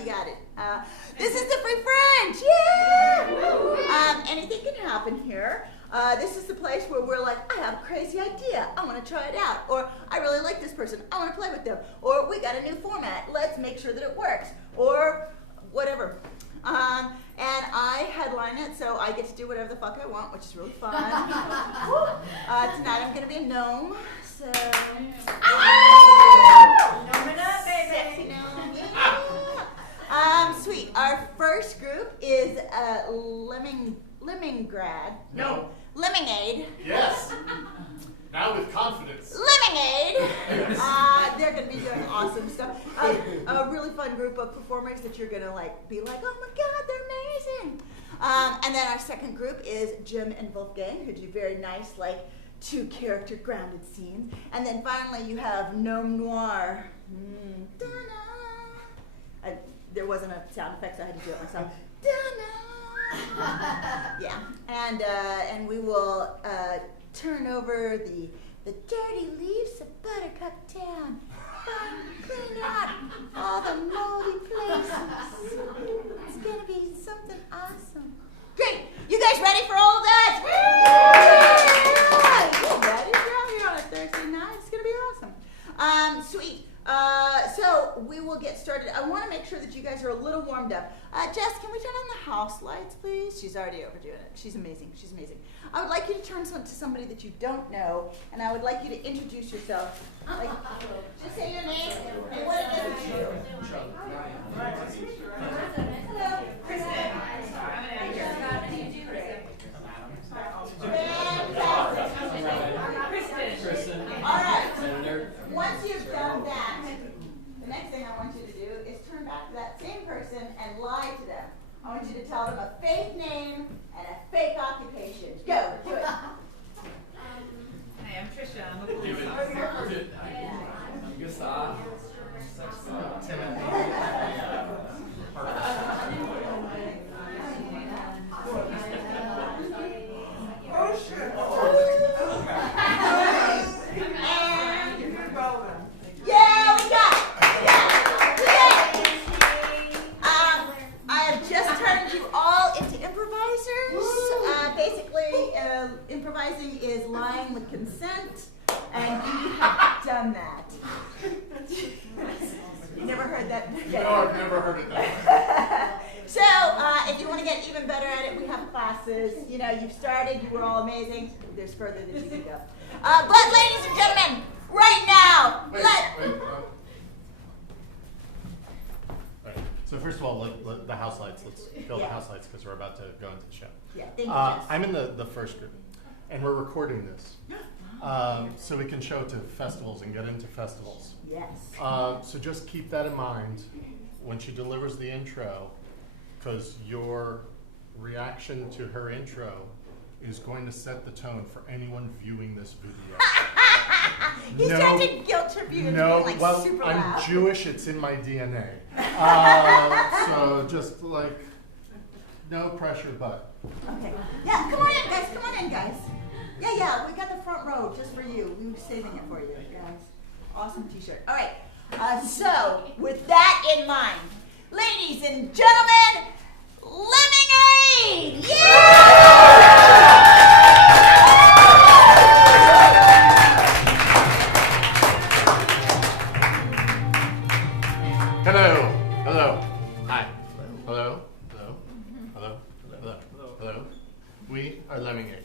you got it. This is the free Fringe. Yeah! Anything can happen here. This is the place where we're like, I have a crazy idea. I want to try it out. Or I really like this person. I want to play with them. Or we got a new format. Let's make sure that it works. Or whatever. And I headline it, so I get to do whatever the fuck I want, which is really fun. Tonight I'm going to be a gnome. So. Gnome it up, baby. Sexy gnome. Yeah. Sweet. Our first group is Lemongrad. No. Lemonade. Yes. Now with confidence. Lemonade. They're going to be doing awesome stuff. A really fun group of performers that you're going to be like, oh my God, they're amazing. And then our second group is Jim and Wolfgang, who do very nice, 2-character grounded scenes. And then finally you have Gnome Noir. There wasn't a sound effect, so I had to do it myself. Yeah, and we will turn over the dirty leaves of Buttercup Town. Clean out all the moldy places. It's gonna be something awesome. Great, you guys ready for all of that? Yeah! You ready? You're out here on a Thursday night. It's gonna be awesome. Sweet. So we will get started. I want to make sure that you guys are a little warmed up. Jess, can we turn on the house lights, please? She's already overdoing it. She's amazing. She's amazing. I would like you to turn to somebody that you don't know, and I would like you to introduce yourself. Just say your name and what it is that you do. Hello, Kristen. Kristen. All right. Once you've done that, the next thing I want you to do is turn back to that same person and lie to them. I want you to tell them a fake name and a fake occupation. Go, do it. Hi, I'm Trisha. I'm a police officer. Gustav. Timothy. Oh, shit. Yeah, we got it. Yeah. I have just turned you all into improvisers. Basically, improvising is lying with consent, and you have done that. You never heard that? No, I've never heard of that. So, if you want to get even better at it, we have classes. You've started, you were all amazing. There's further that you can go. But ladies and gentlemen, right now, Wait. Right. So first of all, the house lights. Let's build the house lights because we're about to go into the show. Yeah, thank you, Jess. I'm in the first group, and we're recording this. So we can show it to festivals and get into festivals. Yes. So just keep that in mind when she delivers the intro, because your reaction to her intro is going to set the tone for anyone viewing this video. He's trying to guilt trip you into being super I'm loud. Jewish, it's in my DNA. So just no pressure, but. Okay. Yeah, come on in, guys. Yeah, we got the front row just for you. We were saving it for you, guys. Awesome t-shirt. All right. So, with that in mind, ladies and gentlemen, Lemonade! Yeah! Hello. Hi. Hello. We are Lemonade.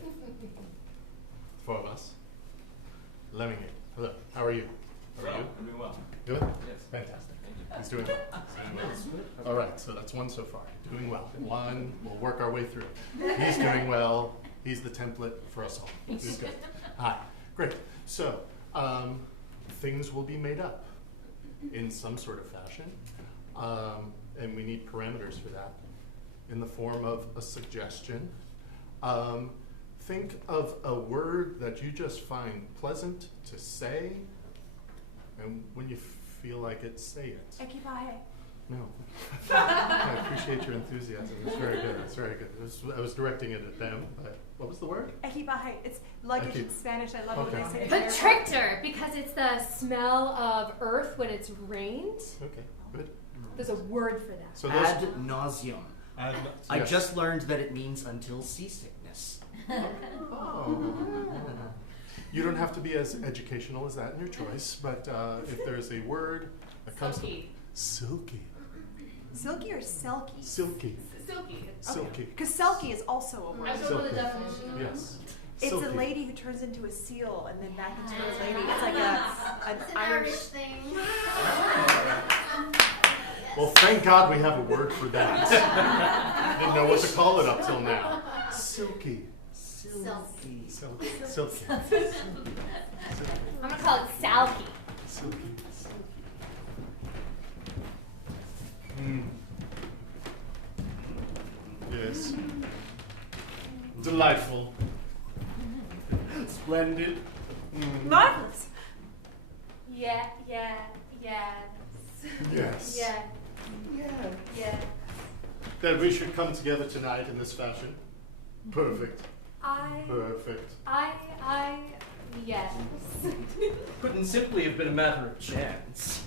4 of us. Lemonade. Hello. How are you? I'm doing well. Good? Yes. Fantastic. He's doing well. All right, so that's one so far. Doing well. One, we'll work our way through. He's doing well. He's the template for us all. He's good. Hi. Great. So, things will be made up in some sort of fashion, and we need parameters for that in the form of a suggestion. Think of a word that you just find pleasant to say, and when you feel like it, say it. Equipaje. No. I appreciate your enthusiasm. It's very good. It's very good. I was directing it at them, but what was the word? Equipaje. It's luggage in Spanish. I love it when they say it. But tricked her because it's the smell of earth when it's rained. Okay, good. There's a word for that. So those, Ad nauseum. I yes. just learned that it means until seasickness. Oh. You don't have to be as educational as that in your choice, but if there's a word that comes Silky. to silky, Silky or selkie? silky, Silky. silky, Because selkie is also a word. I don't know the definition. Yes. It's Silky. a lady who turns into a seal and then back into a lady. It's like an It's an Irish. thing. Well, thank God we have a word for that. Didn't know what to call it up till now. Silky. Silky. Silky. Silky. I'm gonna call it Salky. Silky. Mm. Yes. Delightful. Splendid. Mm. Marvelous. Yes. Yes. Yeah. That we should come together tonight in this fashion. Perfect. Perfect. Yes. Couldn't simply have been a matter of chance.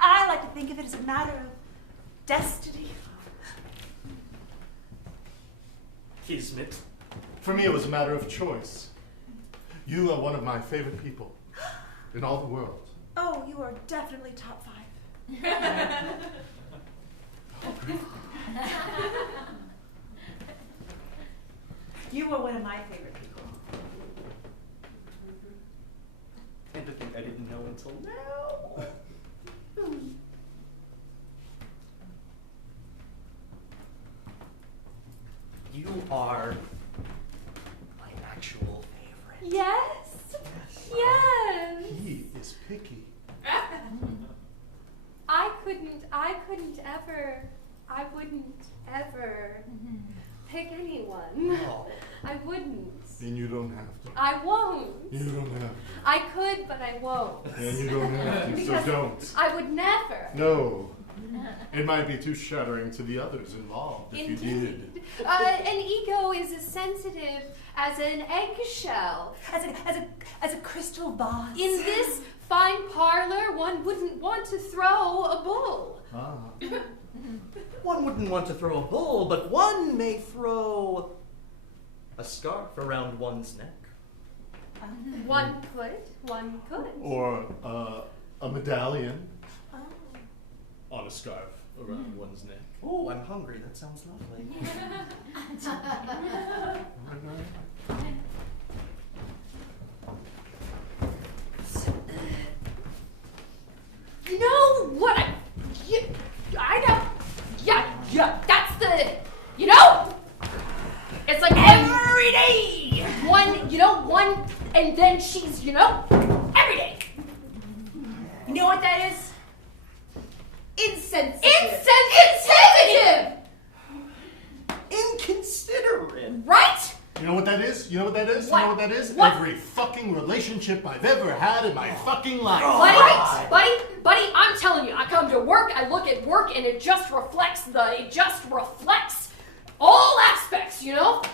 I like to think of it as a matter of destiny. Kismet. For me, it was a matter of choice. You are one of my favorite people in all the world. Oh, you are definitely top 5. You are one of my favorite people. And to think I didn't know until now. You are my actual favorite. Yes. He is picky. I wouldn't ever pick anyone. No. I wouldn't. And you don't have to. I won't. You don't have I could, but I won't. to. And you don't have to, so Because don't. I would never. No. It might be too shattering to the others involved if you did. Indeed. An ego is as sensitive as an eggshell. As a crystal vase. In this fine parlor, one wouldn't want to throw a bull. Ah. One wouldn't want to throw a bull, but one may throw a scarf around one's neck. One could. Or a medallion on a scarf around one's neck. Oh, I'm hungry. That sounds lovely. You know what I know. Yeah, that's the, it's like every day. One, and then she's, every day. You know what that is? Insensitive. Inconsiderate. Right? You know what that is? You know what that is? What? You know what that is? What? Every fucking relationship I've ever had in my fucking life. Buddy, I'm telling you, I come to work, I look at work, and it just reflects all aspects, You look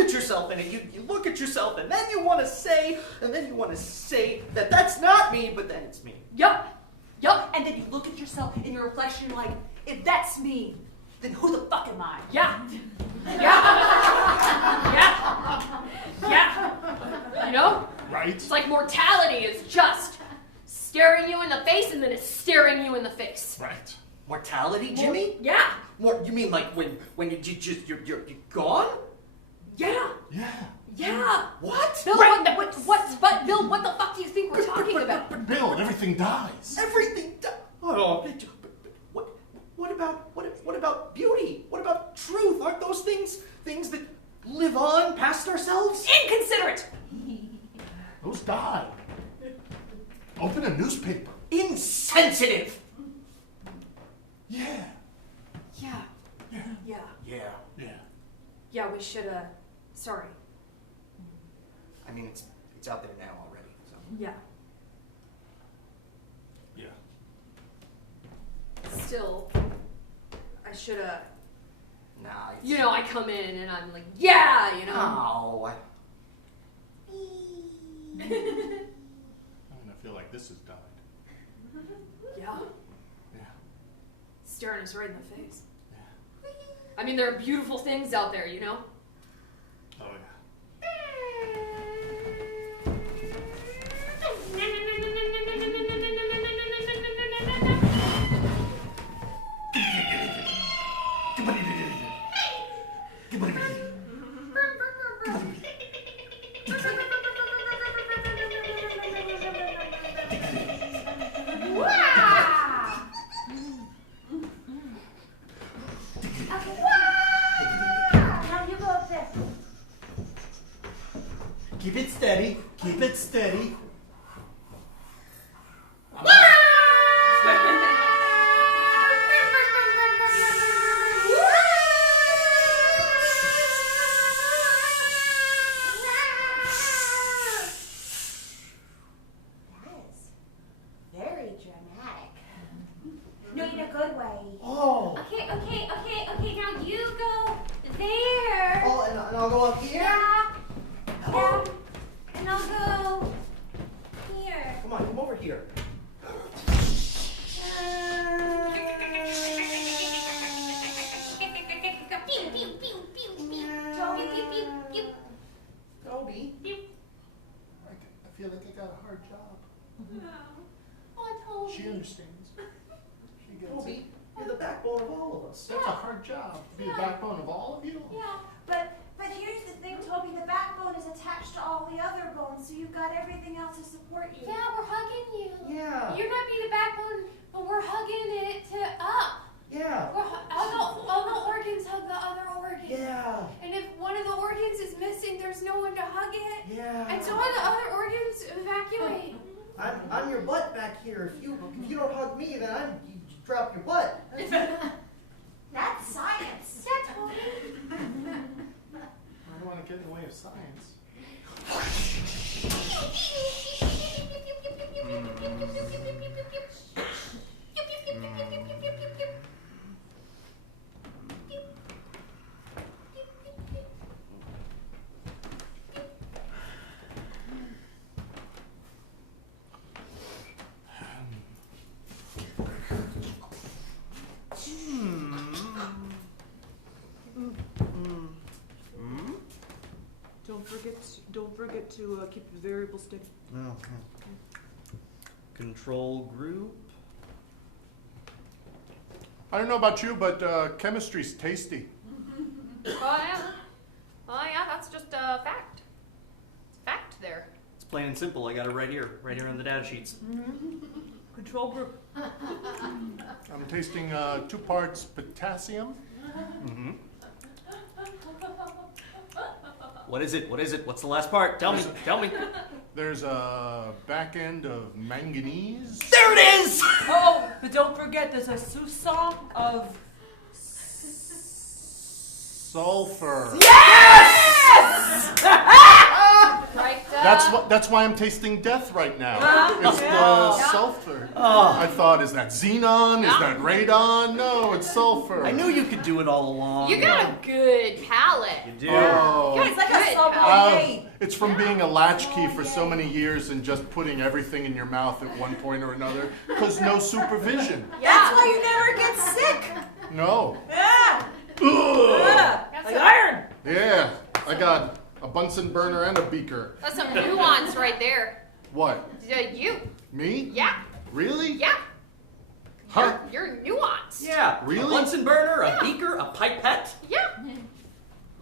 at yourself in it, you look at yourself, and then you want to say that that's not me, but then it's me. Yup. And then you look at yourself in your reflection, you're like, if that's me, then who the fuck am I? Yeah. Right? It's like mortality is just staring you in the face, and then it's staring you in the face. Right. Mortality, Jimmy? Yeah. You mean like when you're gone? Yeah. Yeah. What? Bill, Bill, what the fuck do you think we're talking about? But Bill, everything dies. Everything. What about beauty? What about truth? Aren't those things that live on past ourselves? Inconsiderate. Those die. Open a newspaper. Insensitive. Yeah. Yeah, we should, sorry. I mean, it's out there now already. So. Yeah. Yeah. Still, I should, Nah. It's, I come in and I'm like, yeah, Oh. I feel like this has died. Yeah. staring us right in the face. I mean, there are beautiful things out there, you know? Oh, yeah. Now you go up there. Keep it steady. Keep it steady. Very dramatic. No, in a good way. Oh. Okay, now you go there. Oh, and I'll go up here? Yeah. Yeah. And I'll go here. Come on, come over here. Pew, pew, pew, pew, pew. Pew, pew, pew, pew. Toby. I feel like I got a hard job. Oh, Toby. She understands. She gets it. Toby, you're the backbone of all of us. That's a hard job to be the backbone of all of you. Yeah. But here's the thing, Toby, the backbone is attached to all the other bones, so you've got everything else to support you. Yeah, we're hugging you. Yeah. You're not being the backbone, but we're hugging it up. Yeah. All the organs hug the other organs. Yeah. And if one of the organs is missing, there's no one to hug it. Yeah. And so all the other organs evacuate. I'm your butt back here. If you don't hug me, then you drop your butt. That's science. Yeah, Tony. I don't want to get in the way of science. Don't forget to keep the variable steady. No. Control group. I don't know about you, but chemistry's tasty. Oh, yeah, that's just a fact. It's a fact there. It's plain and simple. I got it right here on the data sheets. Control group. I'm tasting 2 parts potassium. Mm-hmm. What is it? What's the last part? Tell me. There's a back end of manganese. There it is! Oh, but don't forget, there's a soupçon of Sulfur. Right, That's why I'm tasting death right now. It's the Yeah. sulfur. Oh. I thought, is that xenon? Is that radon? No, it's sulfur. I knew you could do it all along. You got a good palate. You do. Oh. Good, It's like a good Subway. palate. Hey. It's from being a latchkey for so many years and just putting everything in your mouth at one point or another, because no supervision. That's why you never get sick. No. Yeah. Ugh. Yeah. That's Like a- iron. Yeah, I got a Bunsen burner and a beaker. That's some nuance right there. What? You. Me? Yeah. Really? Yeah. Huh? You're nuanced. Yeah. Really? A Bunsen burner, a Yeah. beaker, a pipette. Yeah.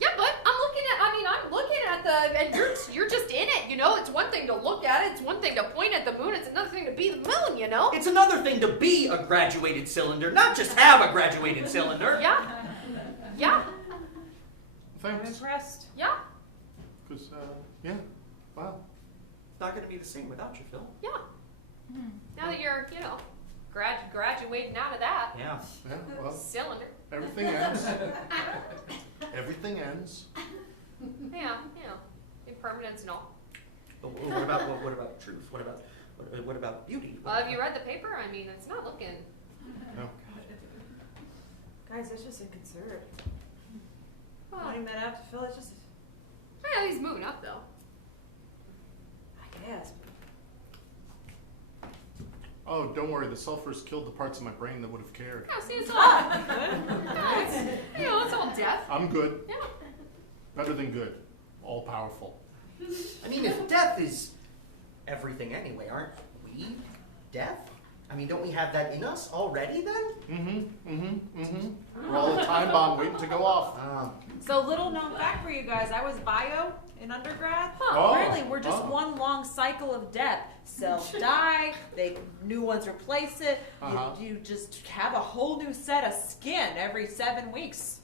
Yeah, but I'm looking at the, and you're just in it, you know? It's one thing to look at it, it's one thing to point at the moon, it's another thing to be the moon, you know? It's another thing to be a graduated cylinder, not just have a graduated cylinder. Yeah. Yeah. I'm Thanks. impressed. Yeah. Because, yeah. Wow. Not gonna be the same without you, Phil. Yeah. Now that you're, graduating out of that Yeah. Yeah, well, cylinder. everything ends. Everything ends. Yeah, impermanence and all. But what about truth? What about beauty? Well, have you read the paper? I mean, it's not looking. No. Guys, that's just inconsiderate. Well, Pointing that out to Phil, it's just, yeah, he's moving up though. I guess. Oh, don't worry. The sulfur's killed the parts of my brain that would have cared. Yeah, see, it's all yeah, it's all death. I'm good. Yeah. Better than good. All powerful. I mean, if death is everything anyway, aren't we death? I mean, don't we have that in us already then? We're all a time bomb waiting to go off. So little known fact for you guys, I was bio in undergrad. Oh. Apparently we're just Oh. one long cycle of death. Cells die, new ones replace it. You just have a whole new set of skin every 7 weeks.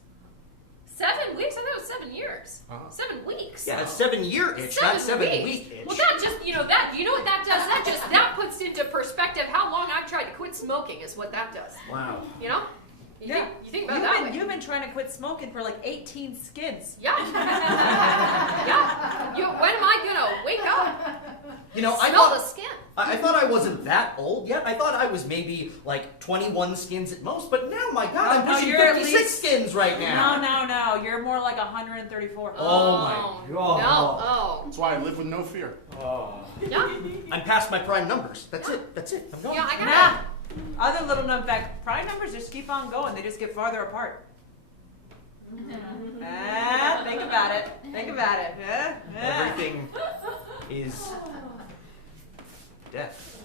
7 weeks? I thought it was 7 years. 7 weeks. Yeah, it's 7-year itch, not 7 week itch. Well, that just, you know what that does? That puts into perspective how long I've tried to quit smoking is what that does. Wow. You know? You think about that way. You've been trying to quit smoking for like 18 skins. Yeah. Yeah. When am I gonna wake up? You know, I Smell thought the skin. I thought I wasn't that old yet. I thought I was maybe like 21 skins at most, but now, my God, I'm pushing you're at 56 least- skins right now. No. You're more like 134. Oh my God. No. Oh. That's why I live with no fear. Yeah. I'm past my prime numbers. That's it. I'm gone. Yeah, I got Nah. Other little known fact, prime numbers just keep on going. They just get farther apart. Think about it. Everything is death.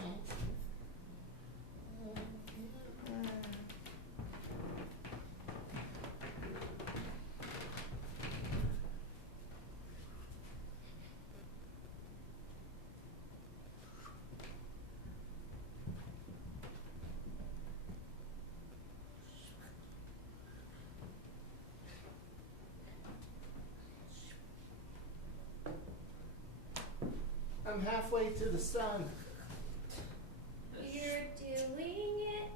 I'm halfway to the sun. You're doing it.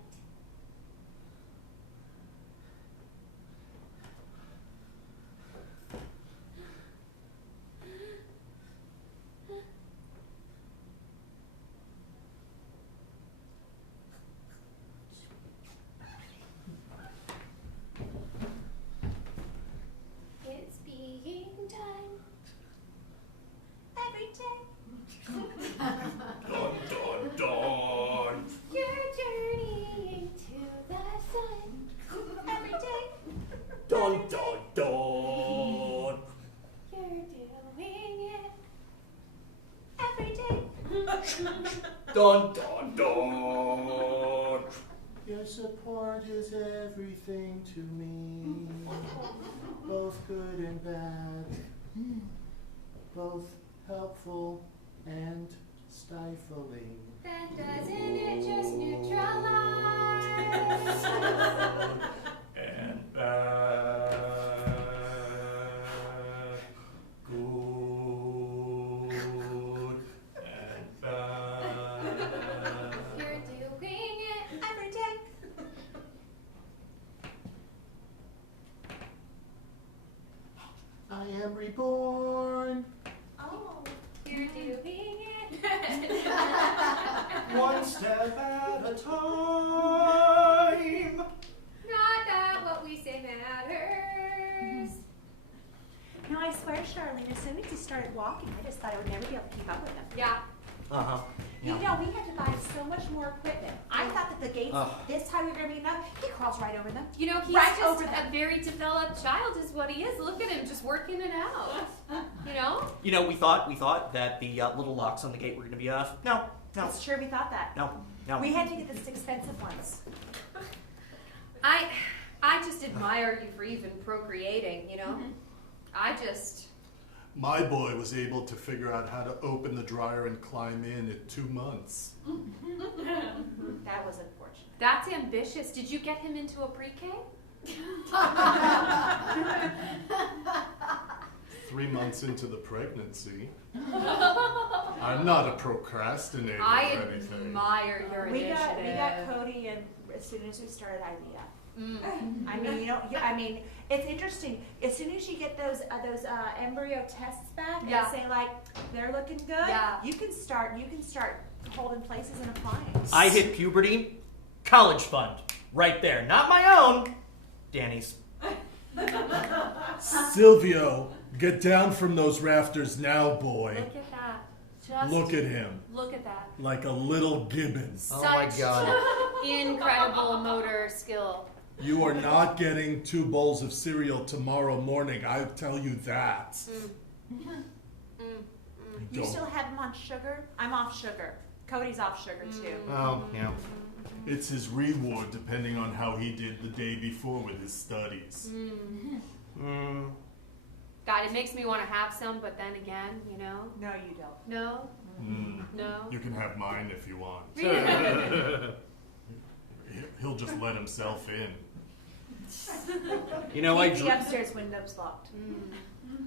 It's being time. Every day. You're journeying to the sun. Every day. Dun, dun, dun. You're doing it. Every day. Dun, dun, dun. Your support is everything to me. Both good and bad. Both helpful and stifling. Then doesn't it just neutralize? And bad. Good and bad. You're doing it every day. I am reborn. Oh, you're doing it. One step at a time. Not that what we say matters. No, I swear, Charlene, as soon as he started walking, I just thought I would never be able to keep up with him. Yeah. Uh-huh. You know, we had to buy so much more equipment. I thought that the gates, this high we were going to be enough. He crawls right over them. You know, he's Right just over a them. very developed child is what he is. Look at him just working it out. You know? You know, we thought that the little locks on the gate were going to be enough. No. It's true, we thought that. No. We had to get the expensive ones. I just admire you for even procreating, you know? I just... My boy was able to figure out how to open the dryer and climb in at 2 months. That was unfortunate. That's ambitious. Did you get him into a pre-K? 3 months into the pregnancy. I'm not a procrastinator I or anything. admire your We initiative. got Cody, and as soon as we started IVF. Mm. I mean, you know, it's interesting. As soon as you get those embryo tests back Yeah. and say like they're looking good, Yeah. you can start holding places and applying. I hit puberty. College fund. Right there. Not my own. Danny's. Silvio, get down from those rafters now, boy. Look at that. Just Look at him, look at that. like a little gibbon. Oh my Such God. incredible motor skill. You are not getting 2 bowls of cereal tomorrow morning, I tell you that. You Don't. still have him on sugar? I'm off sugar. Cody's off sugar too. Oh, yeah. It's his reward depending on how he did the day before with his studies. Mm. God, it makes me want to have some, but then again, you know? No, you don't. No? No? You can have mine if you want. Really? He'll just let himself in. You know, I, Keep the upstairs windows locked.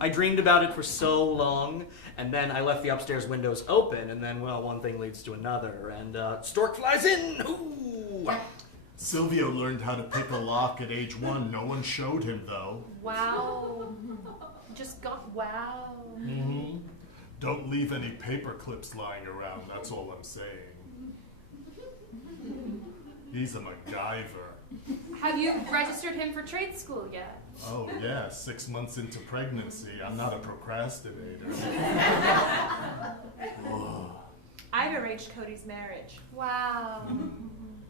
I dreamed about it for so long, and then I left the upstairs windows open, and then, well, one thing leads to another, and stork flies in! Ooh! Silvio learned how to pick a lock at age 1. No one showed him, though. Wow. Just got, wow. Don't leave any paper clips lying around, that's all I'm saying. He's a MacGyver. Have you registered him for trade school yet? Oh, yeah, 6 months into pregnancy. I'm not a procrastinator. I've arranged Cody's marriage. Wow.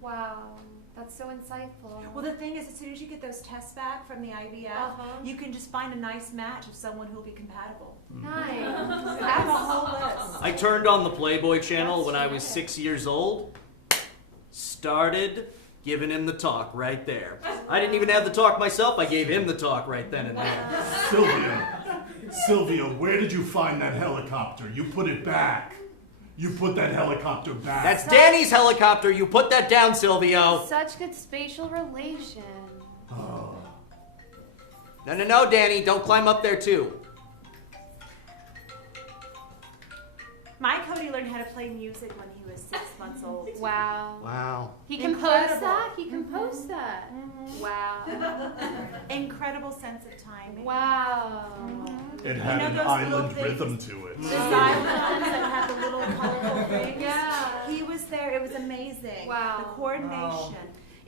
Wow. That's so insightful. Well, the thing is, as soon as you get those tests back from the IVF, you can just find a nice match of someone who will be compatible. Nice. I have a whole list. I turned on the Playboy channel when I was 6 years old. Started giving him the talk right there. I didn't even have the talk myself. I gave him the talk right then and there. Sylvia, where did you find that helicopter? You put it back. You put that helicopter back. That's Danny's helicopter. You put that down, Silvio. Such good spatial relation. Oh. No, Danny. Don't climb up there, too. My Cody learned how to play music when he was 6 months old. Wow. Wow. He composed Incredible. that? He composed that. Wow. Incredible sense of timing. Wow. It had an those island little things? rhythm to it. The xylophones that have the little colorful things. Yeah. He was there. It was amazing. Wow. The coordination.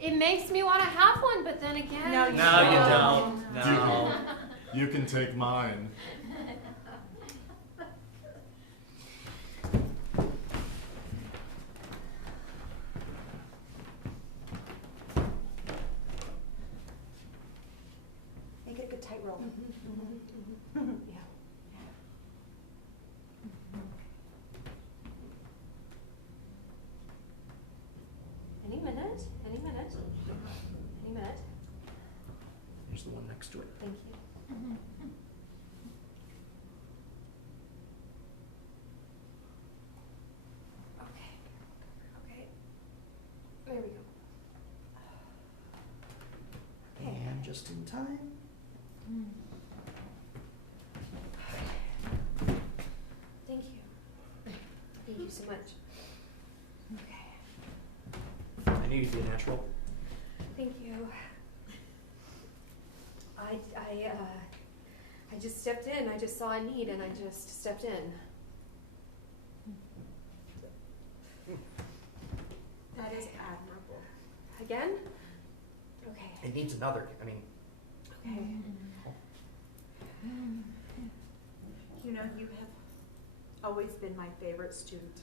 It makes me want to have one, but then again. No, you No, you don't. No. You can take mine. Make it a good tight roll. Yeah. Any minute. Any minute. Any minute. Here's the one next to it. Thank you. Okay. Okay. There we go. And just in time. Thank you. Thank you so much. Okay. I knew you'd be a natural. Thank you. I just stepped in. I just saw a need and I just stepped in. That is admirable. Again? Okay. It needs another. I mean, Okay. You know, you have always been my favorite student.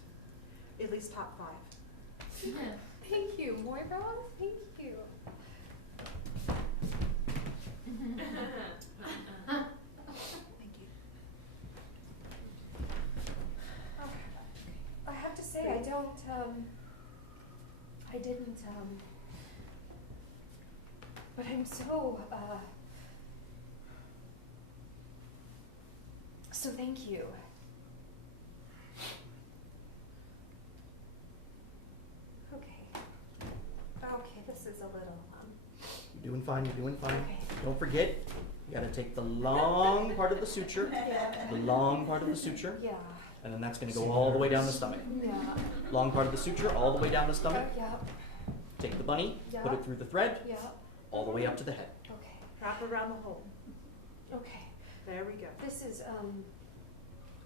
At least top 5. Thank you, Moira. Thank you. Thank you. I have to say, I didn't, but I'm so thank you. Okay, this is a little, you're doing fine. You're doing fine. okay. Don't forget, you gotta take the long part of the suture, the long part of the suture, Yeah, and then that's gonna go all the way down the stomach. yeah, Long part of the suture, all the way down the stomach. yeah, Take the bunny, put it through the thread, yeah, all the way up to the head. okay, Wrap around the hole. okay. There we go. This is,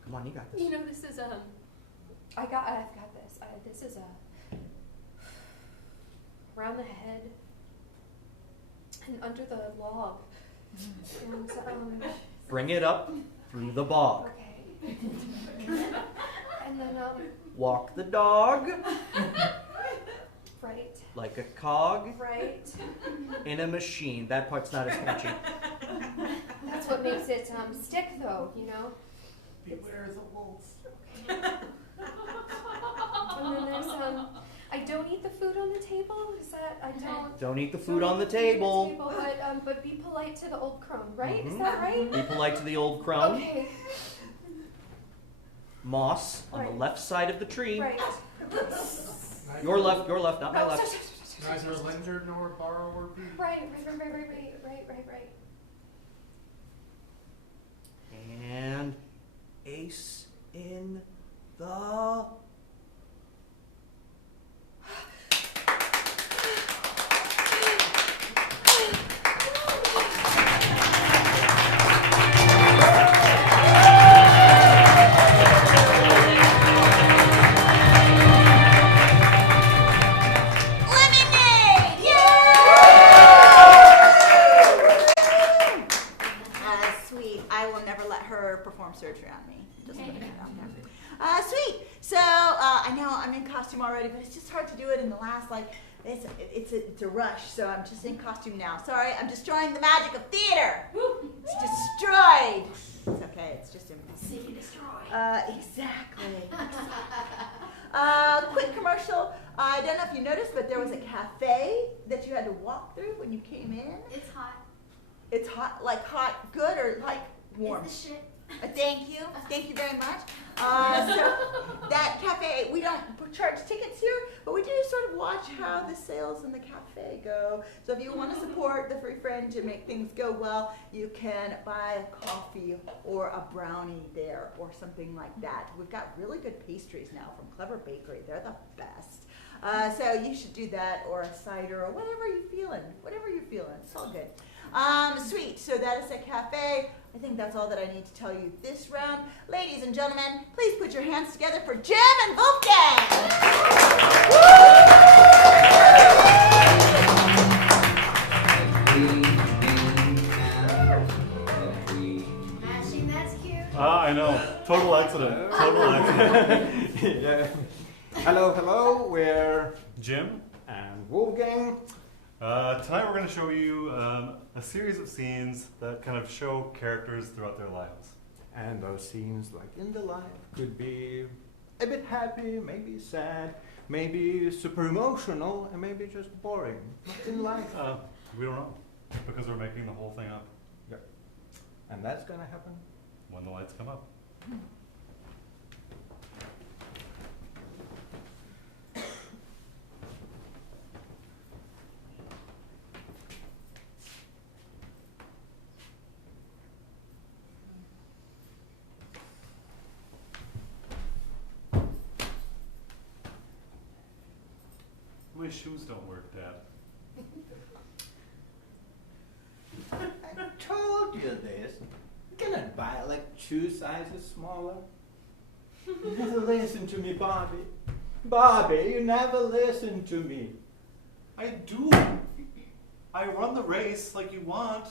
Come on, you got this. you know, this is, I've got this. This is around the head and under the log. And, Bring it up through the bog. okay. And then, Walk the dog right, like a cog right. in a machine. That part's not as catchy. That's what makes it stick, though, you know? Beware the wolf. And then there's, I don't eat the food on the table. Is that, I don't... Don't eat the don't food eat on the the food table. But be polite to the old crone, right? Is Mhm. that right? Be polite to the old crone. Okay, Moss on the Right. left side of the tree. right. Your left, not my Oh, left. sorry. Neither lender nor borrower be. Right. And ace in the... Lemonade! Yay! Sweet. I will never let her perform surgery on me. Just putting it out there. Sweet. So I know I'm in costume already, but it's just hard to do it in the last it's a rush. So I'm just in costume now. Sorry, I'm destroying the magic of theater. It's destroyed. It's okay. It's just City destroyed. exactly. Quick commercial. I don't know if you noticed, but there was a cafe that you had to walk through when you came in. It's hot. It's hot, like hot, good, or like warm? It's the shit. Thank you. Thank you very much. So that cafe, we don't charge tickets here, but we do sort of watch how the sales in the cafe go. So if you want to support the Free Fringe and make things go well, you can buy a coffee or a brownie there or something like that. We've got really good pastries now from Clever Bakery. They're the best. So you should do that, or a cider, or whatever you're feeling. Whatever you're feeling. It's all good. Sweet. So that is a cafe. I think that's all that I need to tell you this round. Ladies and gentlemen, please put your hands together for Jim and Wolfgang. Matching, that's cute. I know. Total accident. Total accident. Yeah. Hello, we're Jim and Wolfgang. Tonight we're going to show you a series of scenes that kind of show characters throughout their lives. And those scenes, like in the life, could be a bit happy, maybe sad, maybe super emotional, and maybe just boring. But in life. We don't know, because we're making the whole thing up Yeah. And that's gonna happen. when the lights come up. My shoes don't work, Dad. I told you this. You cannot buy like 2 sizes smaller. You never listen to me, Bobby. Bobby, you never listen to me. I do. I run the race like you want,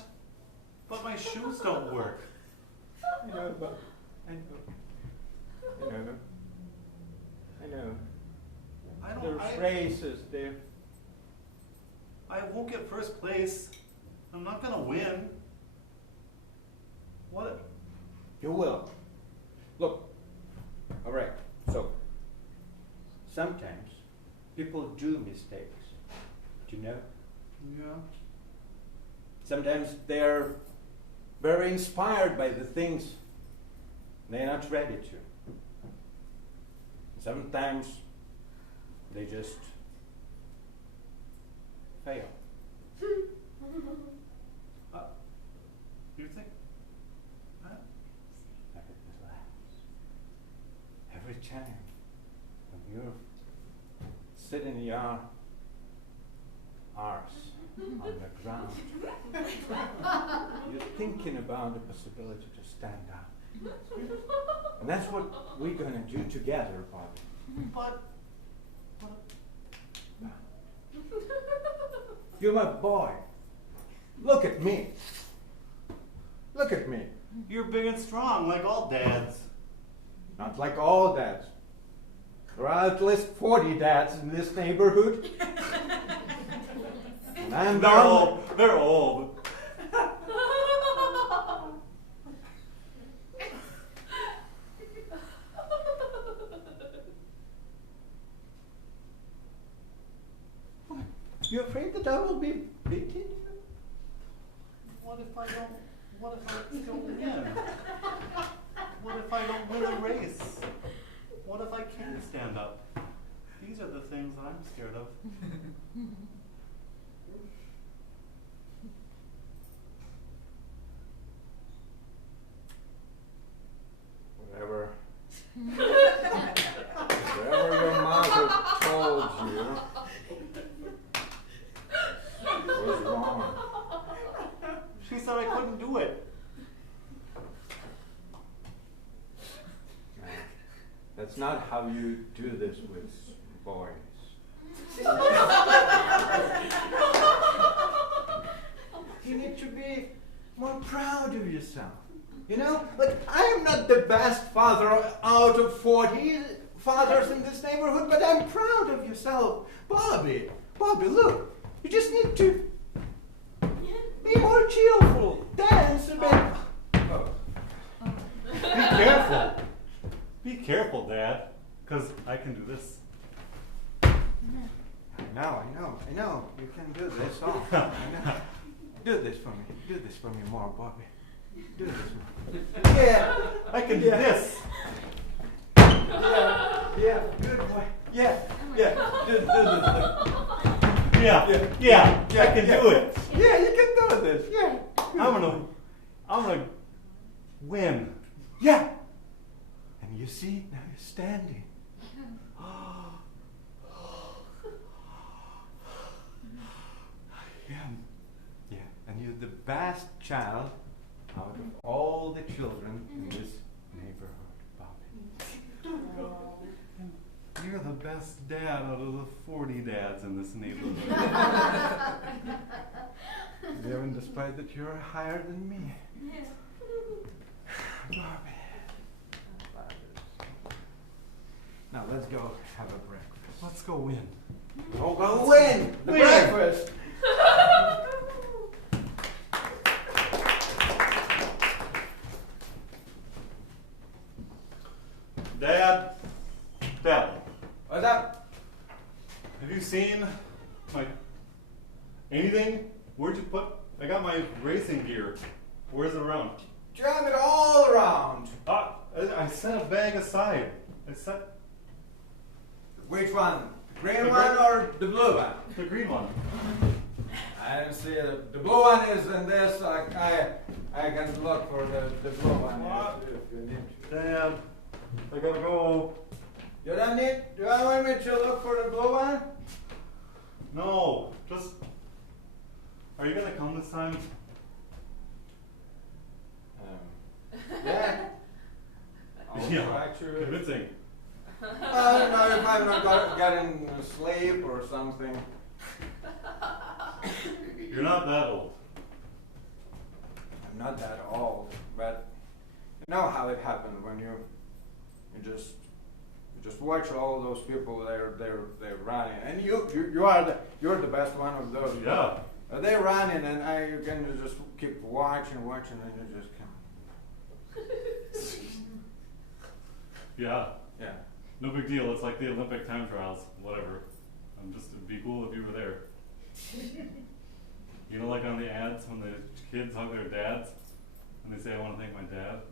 but my shoes don't work. I know, Bob. I know. I know. There's races there. I won't get first place. I'm not gonna win. What? You will. Look. All right. So, sometimes people do mistakes. Do you know? Yeah. Sometimes they're very inspired by the things they're not ready to. Sometimes they just fail. You think? Huh? Relax. Every time when you're sitting in your arse on the ground, you're thinking about the possibility to stand up. And that's what we're gonna do together, Bobby. But You're my boy. Look at me. Look at me. you're big and strong, like all dads. Not like all dads. There are at least 40 dads in this neighborhood. And I'm They're done. old. They're old. You afraid that I will be beaten you? What if I don't? What if I don't win? What if I don't win a race? What if I can't stand up? These are the things that I'm scared of. Whatever. Whatever your mother told you was wrong. She said I couldn't do it. No, that's not how you do this with boys. You need to be more proud of yourself. You know, like I am not the best father out of 40 fathers in this neighborhood, but I'm proud of yourself. Bobby, look, you just need to be more cheerful, dance a bit. Oh. Be careful. Be careful, Dad, because I can do this. I know. You can do this. Oh, I know. Do this for me. Do this for me more, Bobby. Do this more. Yeah. I can do this. Yeah. Good boy. Yeah. Do this. Yeah. I can do it. Yeah, you can do this. Yeah. I'm gonna win. Yeah. And you see, now you're standing. Yeah. And you're the best child out of all the children in this neighborhood, Bobby. You're the best dad out of the 40 dads in this neighborhood. Even despite that you're higher than me. Bobby. Now let's go have a breakfast. Let's go win. Oh, go win the breakfast. Dad. What's up? Have you seen my anything? Where'd you put? I got my racing gear. Where's it around? Drive it all around. I set a bag aside. Which one? The green The one green- or the blue one? The green one. I didn't see it. The blue one is in this. I can look for the blue one if you need to. Dad, I gotta go. You don't need. Do I want me to look for the blue one? No, just. Are you gonna come this time? Yeah. I'll Yeah. try to. Convincing. I don't know if I'm not getting sleep or something. You're not that old. I'm not that old, but you know how it happened when you just watch all those people they're running, and you're the best one of those. Yeah. They're running, and you can just keep watching, and you just can. Yeah. Yeah. No big deal. It's like the Olympic time trials. Whatever. It'd be cool if you were there. You know, like on the ads when the kids hug their dads, and they say, "I want to thank my dad."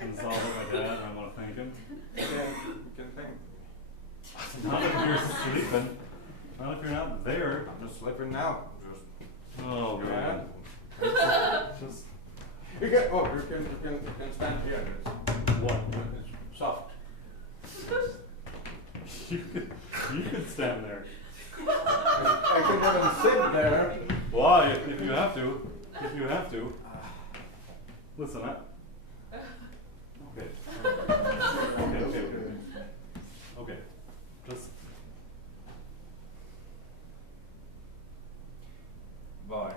And it's all about my dad, and I want to thank him. You can think. Not if you're sleeping. Not if you're not there. I'm just sleeping now. Just. Oh man. Just You can stand here. what? It's soft. You could stand there. I can even sit there. Why? If you have to. If you have to. Listen, okay. Okay. Just. Boy.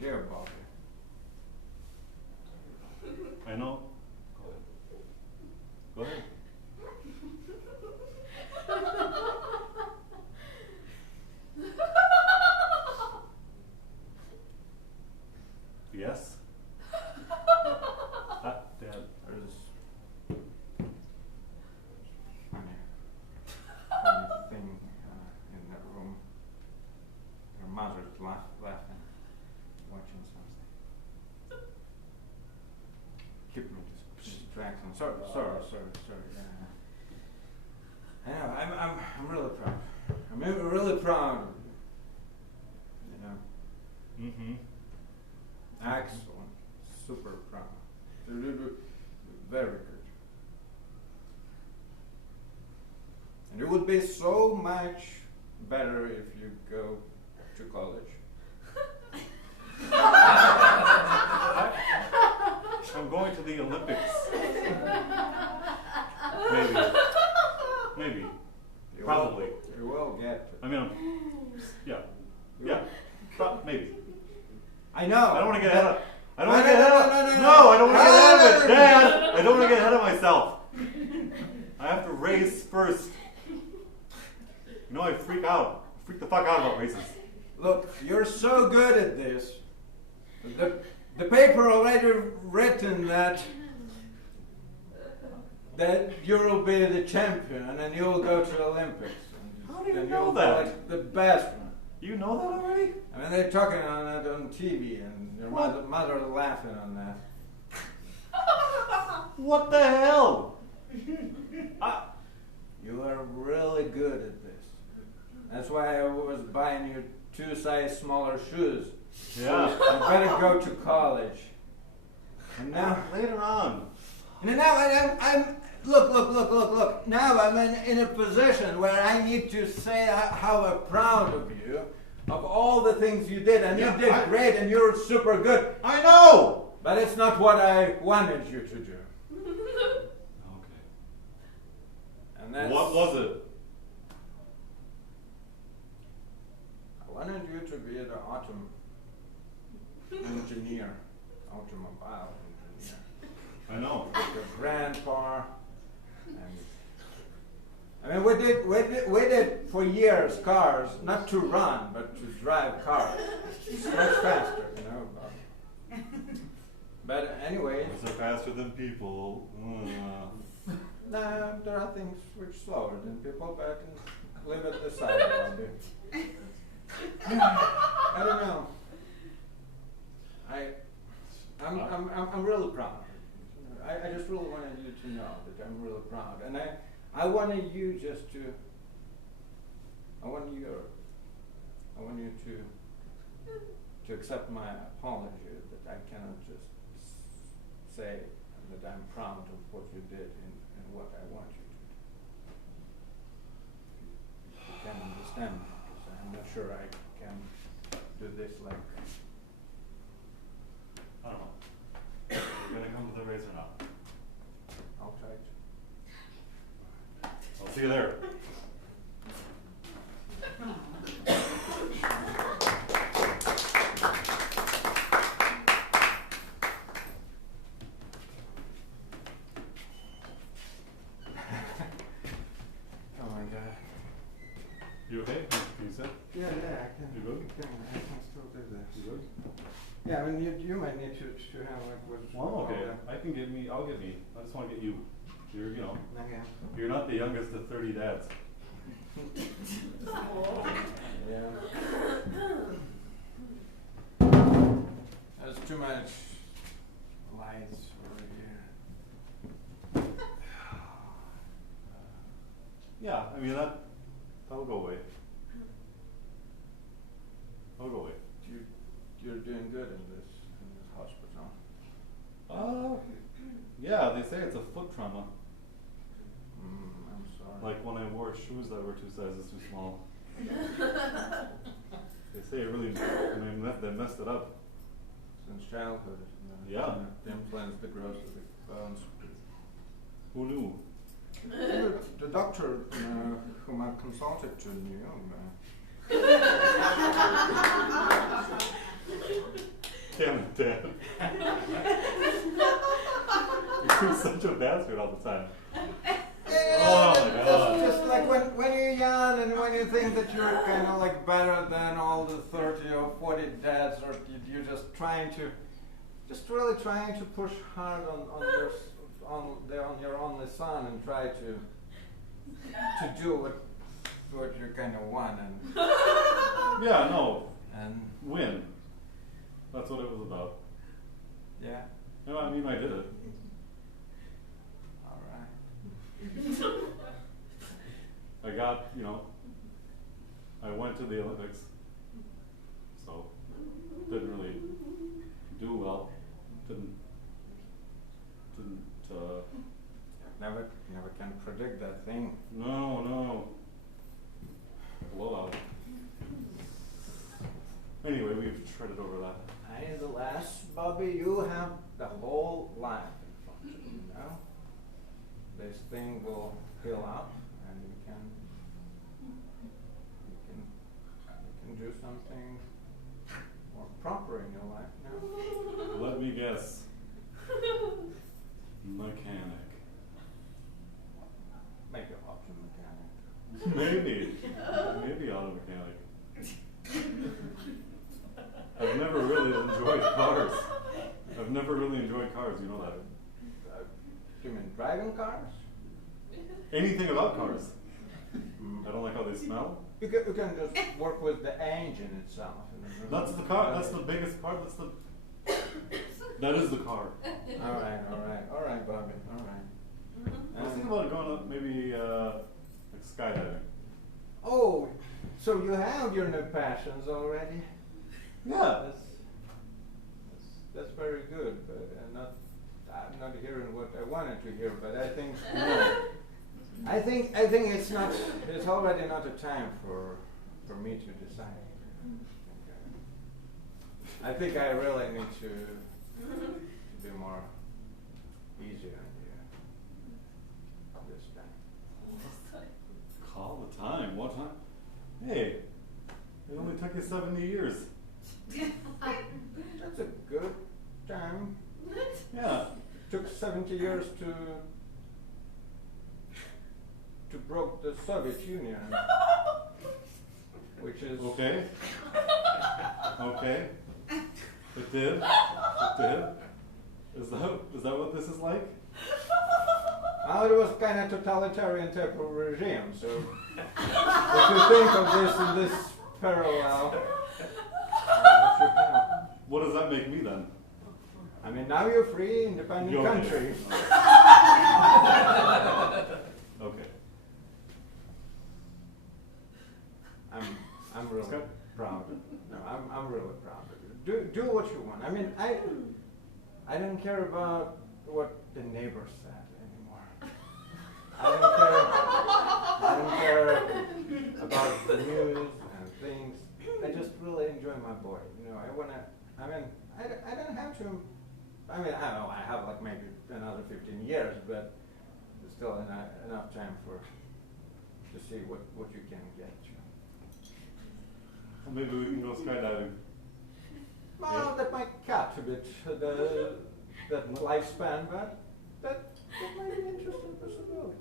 Dear Bobby. I know. Go ahead. Go ahead. laughing, watching something. Keep me distracted. Sorry. I know. I'm really proud. I'm really proud. You know. Mm-hmm. Excellent. Super proud. Very good. And it would be so much better if you go to college. I'm going to the Olympics. Maybe. Probably. You will get. I mean, yeah. Maybe. I know. I don't want to get ahead of. I don't want to get ahead of. No, I don't want to get ahead of it, Dad. I don't want to get ahead of myself. I have to race first. You know, I freak the fuck out about races. Look, you're so good at this. The paper already written that you'll be the champion and you'll go to the Olympics. How do you and know you'll that? be like the best one. You know that already? I mean, they're talking on it on TV, and your mother laughing on that. What the hell? You are really good at this. That's why I was buying you 2 size smaller shoes. Yeah. You better go to college. And now, Later on. and now I'm look. Now I'm in a position where I need to say how I'm proud of you, of all the things you did, and you did great, and you're super good. I know! But it's not what I wanted you to do. Okay. And that's, What was it? I wanted you to be the automobile engineer. I know. Your grandpa. And I mean, we did for years cars, not to run, but to drive cars. It's much faster, you know. But anyway, They're faster than people. nah, there are things which slower than people, but live at the side of it. I don't know. I'm really proud. I just really wanted you to know that I'm really proud, and I wanted you just to. I want you to accept my apology that I cannot just say that I'm proud of what you did and what I want you to do. If you can understand, because I'm not sure I can do this like. I don't know. You gonna come to the race or not? I'll try to. I'll see you there. Oh my God. You okay? You sit? Yeah, I can. You good? I can still do this. You good? Yeah, I mean, you might need to have like what's. Well, I'm okay. I'll get me. I just want to get you. You're, Okay. you're not the youngest of 30 dads. Yeah. There's too much lights over here. Yeah, I mean, that'll go away. That'll go away. You're doing good in this hospital. Yeah, they say it's a foot trauma. I'm sorry. Like when I wore shoes that were 2 sizes too small. They say it really, they messed it up. Since childhood. Yeah. The implants that grows to the bones. Who knew? The doctor whom I consulted to knew. Damn it, Dad. You're such a bastard all the time. Oh my God. It's just like when you're young and when you think that you're kind of like better than all the 30 or 40 dads, or you're just really trying to push hard on your only son and try to do what you kind of want. And Yeah, no. and Win. That's what it was about. yeah, No, I mean I did it. all right. I got, I went to the Olympics, so didn't really do well. Didn't. Never can predict that thing. No. Blowout. Anyway, we've treaded over that. Hey, the last, Bobby, you have the whole life in front of you, This thing will heal up, and you can do something more proper in your life now. Let me guess. Mechanic. Maybe auto mechanic. Maybe auto mechanic. I've never really enjoyed cars. You know that. You mean driving cars? Anything about cars. I don't like how they smell. You can just work with the engine itself. That's the car. That's the biggest part. That is the car. All right, Bobby. All right. I was thinking about going up maybe like skydiving. Oh, so you have your new passions already? Yeah. That's very good, but I'm not hearing what I wanted to hear. But I think I think it's already not a time for me to decide. I think I really need to be more easier this time. Call the time. What time? Hey, it only took you 70 years. That's a good time. Yeah. Took 70 years to broke the Soviet Union, which is Okay. It did. Is that what this is like? Well, it was kind of totalitarian type of regime. So if you think of this in this parallel, what you have. What does that make me then? I mean, now you're free, independent You're okay. country. Okay. I'm really Scott? proud. No, I'm really proud of you. Do what you want. I mean, I don't care about what the neighbors said anymore. I don't care about the news and things. I just really enjoy my boy. I don't have to. I don't know. I have like maybe another 15 years, but there's still enough time to see what you can get. Well, maybe we can go skydiving. Well, that might cut a bit that lifespan, but that might be an interesting possibility.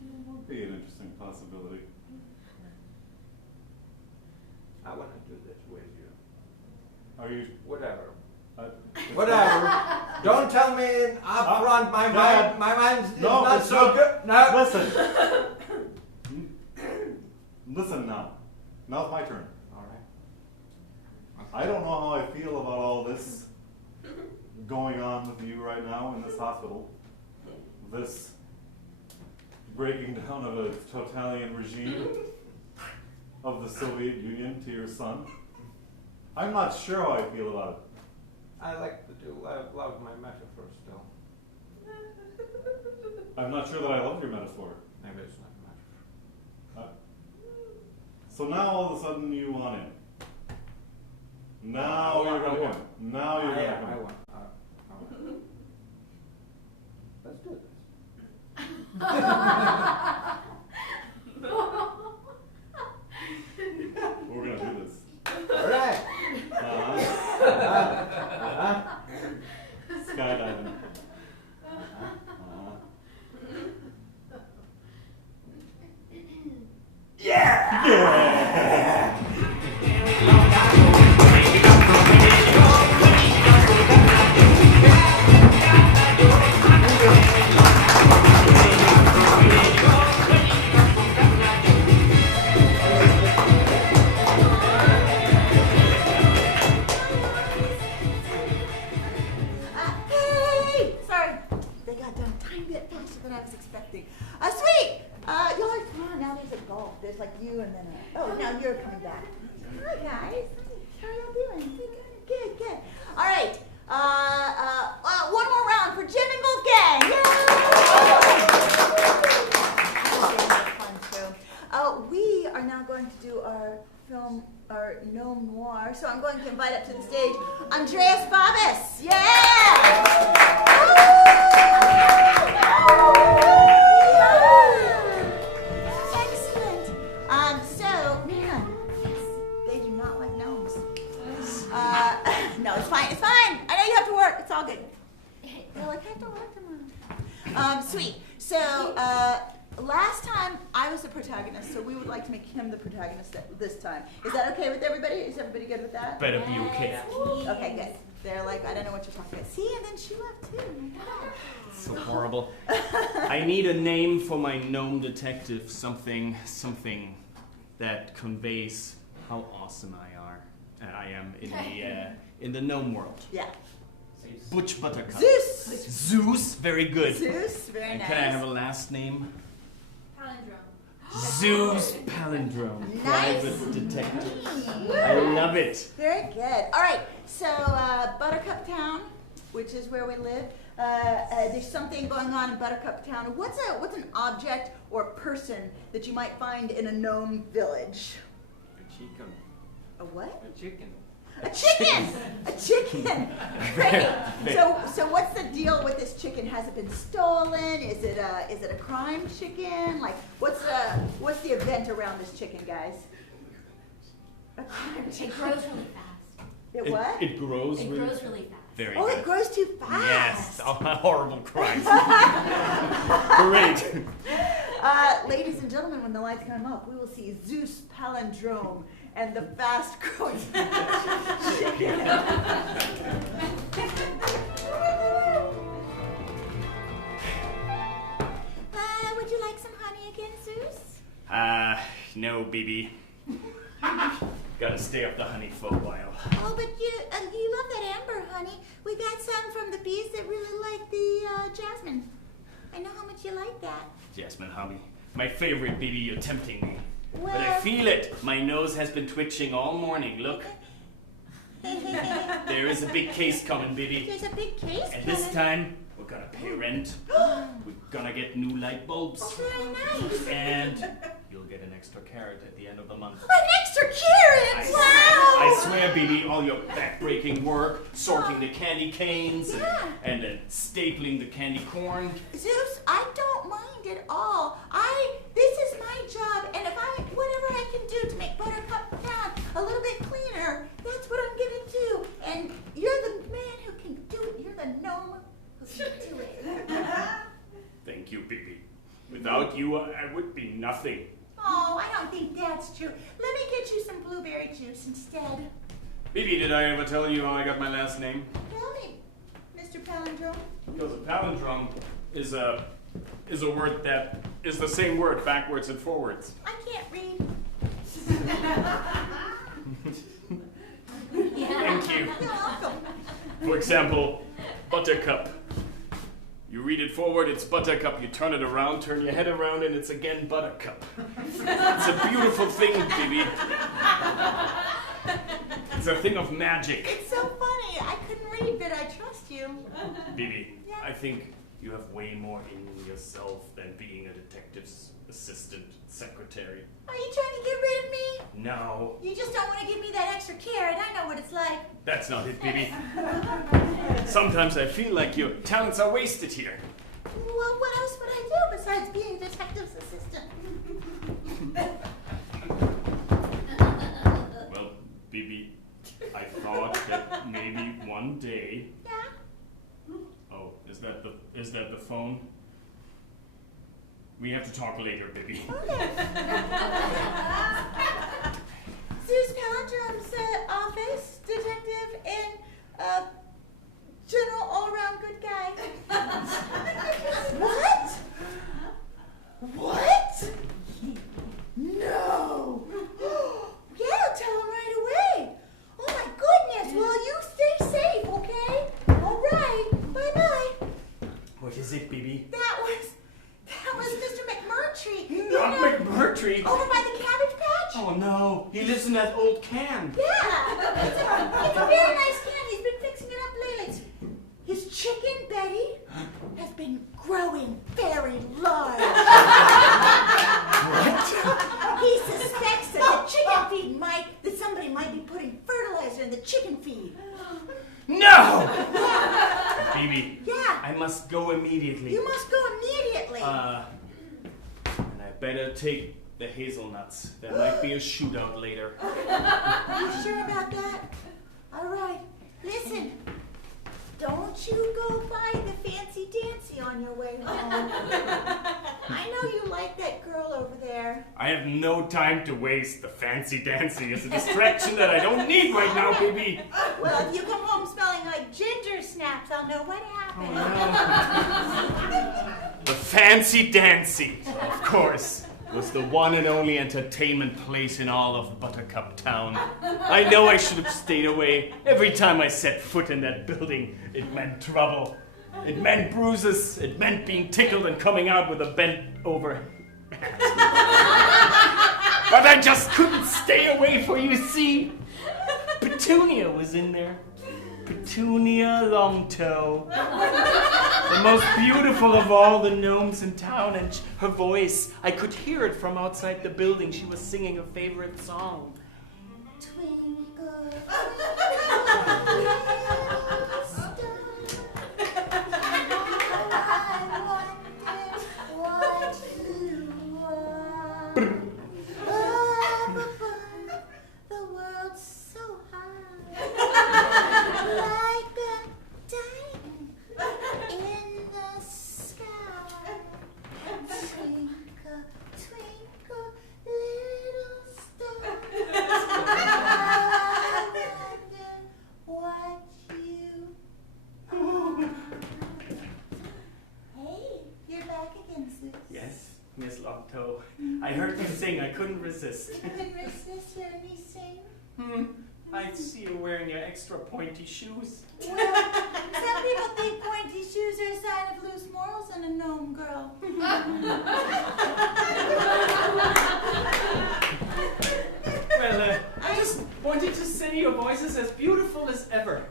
It would be an interesting possibility. I want to do this with you. Are you? Whatever. It's Whatever. Don't tell me up front. My Dad. mind is No, not it's so not. good. No. Listen. Listen now. Now's my turn. All right. I don't know how I feel about all this going on with you right now in this hospital. This breaking down of a totalitarian regime of the Soviet Union to your son. I'm not sure how I feel about it. I like to love my metaphor still. I'm not sure that I love your metaphor. Maybe it's not a metaphor. So now all of a sudden you want in. Now you're going to come. Now you're going to come. I want. Let's do this. We're going to do this. All right. Skydiving. Yeah! Yeah! you're coming back. Hi, guys. How are y'all doing? Good, good. All right. One more round for Jim and Wolfgang. Yay! We are now going to do our film, our Gnome Noir. So I'm going to invite up to the stage Andreas Favis. Excellent. So, man, they do not like gnomes. No, it's fine. It's fine. I know you have to work. It's all good. They're like, I have to work tomorrow. Sweet. So, last time I was the protagonist, so we would like to make him the protagonist this time. Is that okay with everybody? Is everybody good with that? Better be okay. Okay, good. They're like, I don't know what you're talking about. See, and then she left too. So horrible. I need a name for my gnome detective. Something that conveys how awesome I am in the gnome world. Yeah. Butch Buttercup. Zeus. Zeus, very good. Zeus, very And nice. can I have a last name? Palindrome. Zeus Palindrome. Nice. Private detective. I love it. Very good. All right. So Buttercup Town, which is where we live. There's something going on in Buttercup Town. What's an object or person that you might find in a gnome village? A chicken. A what? A chicken. A chicken! A chicken! Great. So what's the deal with this chicken? Has it been stolen? Is it a crime chicken? Like what's the event around this chicken, guys? A crime chicken. It grows really fast. It what? It grows It really grows really fast. Very Oh, good. it grows too fast. Yes, a horrible crime. Great. Ladies and gentlemen, when the lights come up, we will see Zeus Palindrome and the fast-growing chicken. Would you like some honey again, Zeus? No, BB. Gotta stay up the honey for a while. Oh, but you love that amber honey. We got some from the bees that really like the jasmine. I know how much you like that. Jasmine honey. My favorite, BB, you're tempting me. Well, But I feel it. My nose has been twitching all morning. Look. There is a big case coming, BB. There's a big case And this coming. time, we're gonna pay rent. We're gonna get new light bulbs. Oh, very nice. And you'll get an extra carrot at the end of the month. An extra carrot! Wow! I swear, BB, all your back-breaking work, sorting the candy canes, and then stapling the candy corn. Zeus, I don't mind at all. This is my job, and whatever I can do to make Buttercup Town a little bit cleaner, that's what I'm gonna do. And you're the man who can do it. You're the gnome who can do it. Thank you, BB. Without you, I would be nothing. Oh, I don't think that's true. Let me get you some blueberry juice instead. BB, did I ever tell you how I got my last name? Tell me, Mr. Palindrome. Because a palindrome is a word that is the same word backwards and forwards. I can't read. Thank you. You're welcome. For example, buttercup. You read it forward, it's buttercup. You turn it around, turn your head around, and it's again buttercup. It's a beautiful thing, BB. It's a thing of magic. It's so funny. I couldn't read, but I trust you. BB, Yeah. I think you have way more in yourself than being a detective's assistant secretary. Are you trying to get rid of me? No, You just don't want to give me that extra carrot. I know what it's like. that's not it, BB. Sometimes I feel like your talents are wasted here. Well, what else would I do besides being a detective's assistant? Well, BB, I thought that maybe one day. Yeah? Oh, is that the phone? We have to talk later, Bibi. Okay. Zeus Palindrome's office, detective, and general all-around good guy. What? What? No. Yeah, I'll tell him right away. Oh my goodness. Well, you stay safe, okay? All right. Bye-bye. What is it, Bibi? That was Mr. McMurtry. Not McMurtry. Over by the Cabbage Patch. Oh no, he's that old can. Yeah, it's a very nice can. He's been fixing it up lately. His chicken, Betty, has been growing very large. What? He suspects that the chicken feed that somebody might be putting fertilizer in the chicken feed. No! Phoebe. Yeah. I must go immediately. You must go immediately. And I better take the hazelnuts. There might be a shootout later. You sure about that? All right. Listen. Don't you go buy the fancy dancy on your way home. I know you like that girl over there. I have no time to waste. The fancy dancing is a distraction that I don't need right now, baby. Well, if you come home smelling like ginger snaps, I'll know what happened. The fancy dancing, of course, was the one and only entertainment place in all of Buttercup Town. I know I should have stayed away. Every time I set foot in that building, it meant trouble. It meant bruises. It meant being tickled and coming out with a bent over hat. But I just couldn't stay away, for you see, Petunia was in there. Petunia Longtoe. The most beautiful of all the gnomes in town, and her voice, I could hear it from outside the building. She was singing a favorite song. Twinkle, the world's so high, like a diamond in the sky. Twinkle, twinkle, little star. I wonder what you are. Hey, you're back again, Sis. Yes, Miss Longtoe. I heard you sing. I couldn't resist. You couldn't resist hearing me sing? I see you wearing your extra pointy shoes. Well, some people think pointy shoes are a sign of loose morals in a gnome girl. Well, I just wanted to say your voice is as beautiful as ever.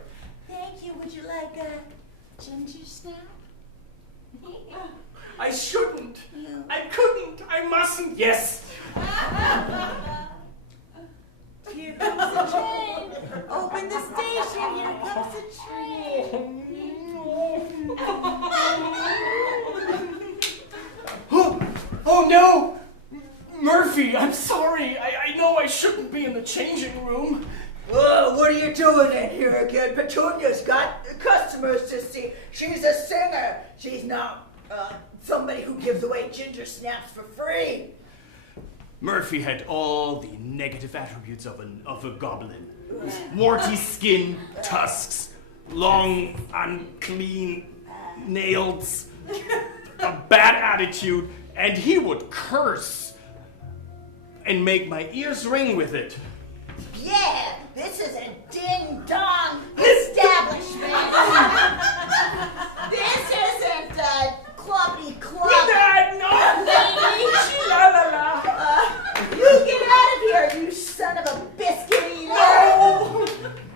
Thank you. Would you like a ginger snap? I shouldn't. No. I couldn't. I mustn't. Yes. Here comes the train. Open the station. Here comes the train. Oh no! Murphy, I'm sorry. I know I shouldn't be in the changing room. What are you doing in here again? Petunia's got customers to see. She's a singer. She's not somebody who gives away ginger snaps for free. Murphy had all the negative attributes of a goblin. Warty skin, tusks, long, unclean nails, a bad attitude, and he would curse and make my ears ring with it. Yeah, this is a ding-dong establishment. This isn't a clubbity club. No! You get out of here, you son of a biscuit eater. No!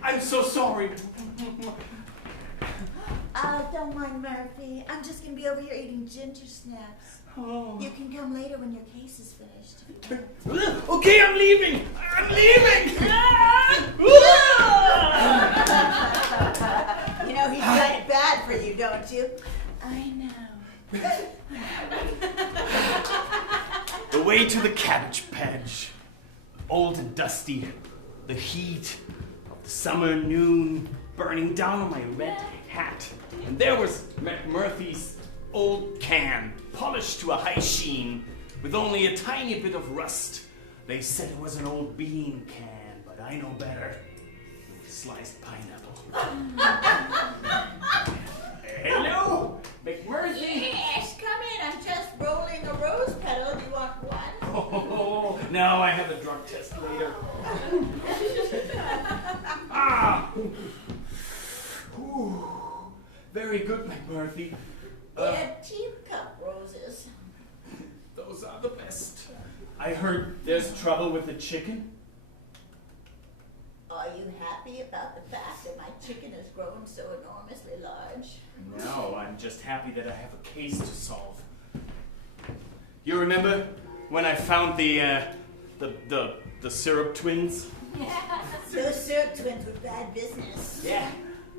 I'm so sorry. Don't mind Murphy. I'm just gonna be over here eating ginger snaps. Oh. You can come later when your case is finished. Okay, I'm leaving. I'm leaving. You know he's got it bad for you, don't you? I know. The way to the cabbage patch. Old and dusty. The heat of the summer noon burning down on my red hat. And there was McMurphy's old can, polished to a high sheen, with only a tiny bit of rust. They said it was an old bean can, but I know better. It was sliced pineapple. Hello, McMurphy. Yes, come in. I'm just rolling a rose petal. Do you want one? Oh, now I have a drug test later. Ah! Ooh, very good, McMurphy. They're teacup roses. Those are the best. I heard there's trouble with the chicken. Are you happy about the fact that my chicken has grown so enormously large? No, I'm just happy that I have a case to solve. You remember when I found the syrup twins? Those syrup twins were bad business. Yeah.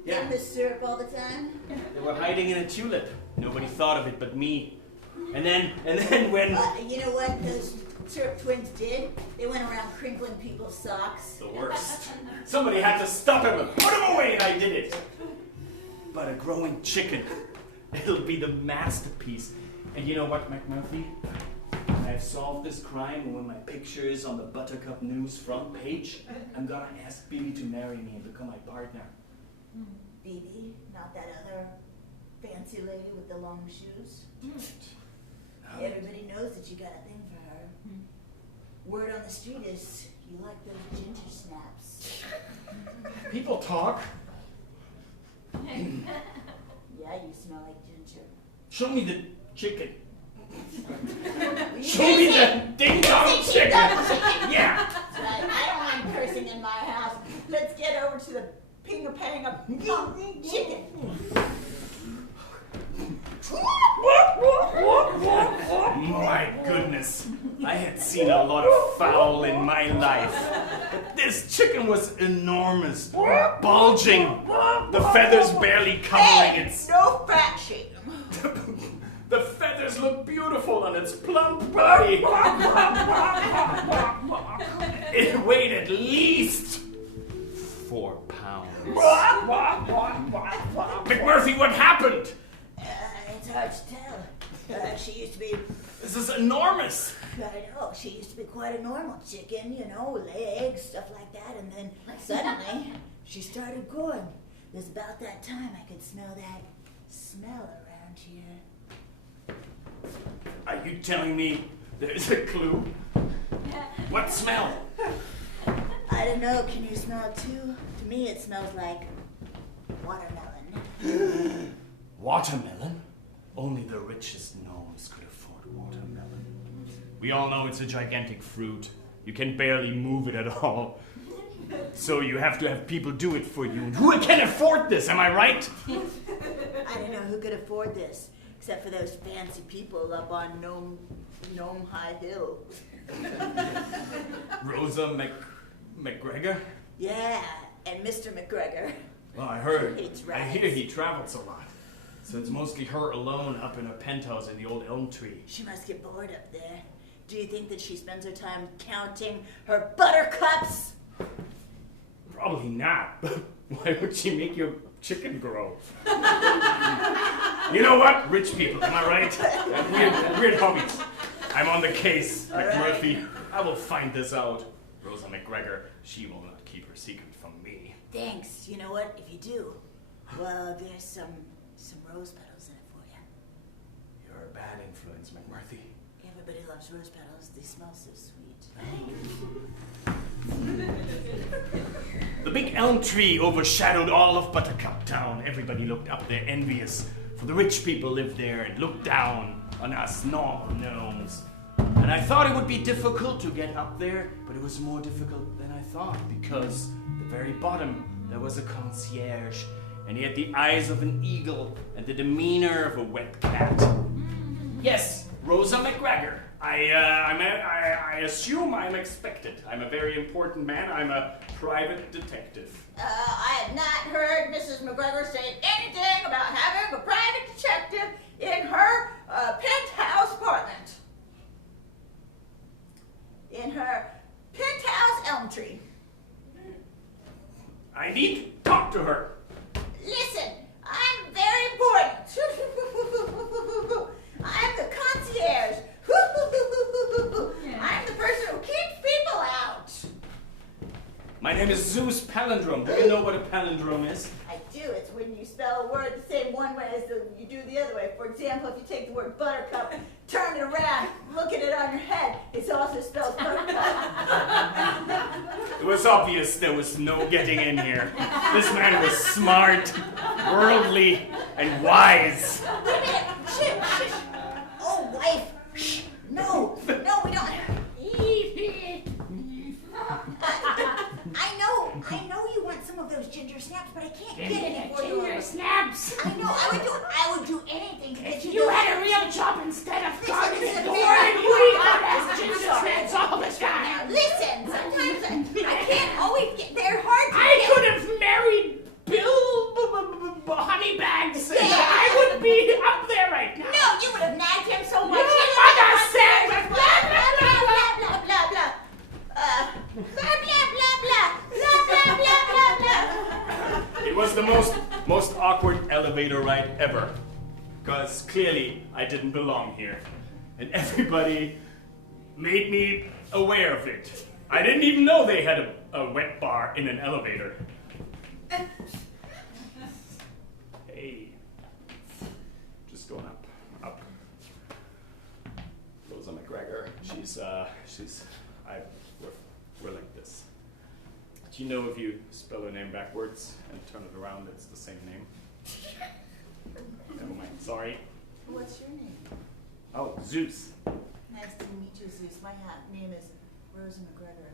Getting the syrup all the time. They were hiding in a tulip. Nobody thought of it but me. And then when... You know what those syrup twins did? They went around crinkling people's socks. The worst. Somebody had to stop him and put him away, and I did it. But a growing chicken, it'll be the masterpiece. And you know what, McMurphy? I've solved this crime, and when my picture is on the Buttercup News front page, I'm gonna ask Bibi to marry me and become my partner. Bibi, not that other fancy lady with the long shoes. Everybody knows that you got a thing for her. Word on the street is you like those ginger snaps. People talk. Yeah, you smell like ginger. Show me the chicken. Show me the ding-dong chicken. Yeah. That's right. I don't mind cursing in my house. Let's get over to the ping-a-pang-a chicken. My goodness, I had seen a lot of fowl in my life, but this chicken was enormous, bulging, the feathers barely covering its... No fat shaming. The feathers look beautiful on its plump body. It weighed at least 4 pounds. McMurphy, what happened? It's hard to tell. She used to be... This is enormous. I know. She used to be quite a normal chicken, you know, legs, stuff like that. And then suddenly, she started growing. It was about that time I could smell that smell around here. Are you telling me there's a clue? What smell? I don't know. Can you smell it too? To me, it smells like watermelon. Watermelon? Only the richest gnomes could afford watermelon. We all know it's a gigantic fruit. You can barely move it at all. So you have to have people do it for you. Who can afford this? Am I right? I don't know who could afford this, except for those fancy people up on Gnome High Hill. Rosa McGregor? Yeah, and Mr. McGregor. Well, I heard. Hates I rats. hear he travels a lot. So it's mostly her alone up in a penthouse in the old elm tree. She must get bored up there. Do you think that she spends her time counting her buttercups? Probably not. Why would she make your chicken grow? You know what? Rich people, am I right? Weird hobbies. I'm on the case, McMurphy. I will find this out. Rosa McGregor, she will not keep her secret from me. Thanks. You know what? If you do, well, there's some rose petals in it for you. You're a bad influence, McMurphy. Everybody loves rose petals. They smell so sweet. The big elm tree overshadowed all of Buttercup Town. Everybody looked up there envious, for the rich people lived there and looked down on us normal gnomes. And I thought it would be difficult to get up there, but it was more difficult than I thought, because at the very bottom there was a concierge, and he had the eyes of an eagle and the demeanor of a wet cat. Yes, Rosa McGregor. I assume I'm expected. I'm a very important man. I'm a private detective. I have not heard Mrs. McGregor say anything about having a private detective in her penthouse apartment. In her penthouse elm tree. I need to talk to her. Listen, I'm very important. I'm the concierge. I'm the person who keeps people out. My name is Zeus Palindrome. Do you know what a palindrome is? I do. It's when you spell a word the same one way as you do the other way. For example, if you take the word buttercup, turn it around, look at it on your head, it also spells buttercup. It was obvious there was no getting in here. This man was smart, worldly, and wise. Wait a minute. Shh. Oh, wife. Shh. No, we don't. I know some of those ginger snaps, but I can't Give get me any the for you. ginger snaps. I know. I would do anything to get If you. you those had a ginger real job instead of Listen, gardening listen, corn, listen. we would have ginger snaps all the Now, time. listen. Sometimes I can't always get. They're hard to I get. could have married Bill Honeybags. Yeah. I would be up there right now. No, you would have nagged him so much. Your He would mother have gone said there. blah, blah, blah, blah, blah, blah. Blah, blah, blah, blah. Blah, blah, blah, blah, blah. It was the most awkward elevator ride ever. Because clearly I didn't belong here. And everybody made me aware of it. I didn't even know they had a wet bar in an elevator. Hey. Just going up. Rosa McGregor. We're like this. Do you know if you spell her name backwards and turn it around, it's the same name? Never mind, sorry. What's your name? Oh, Zeus. Nice to meet you, Zeus. My name is Rosa McGregor.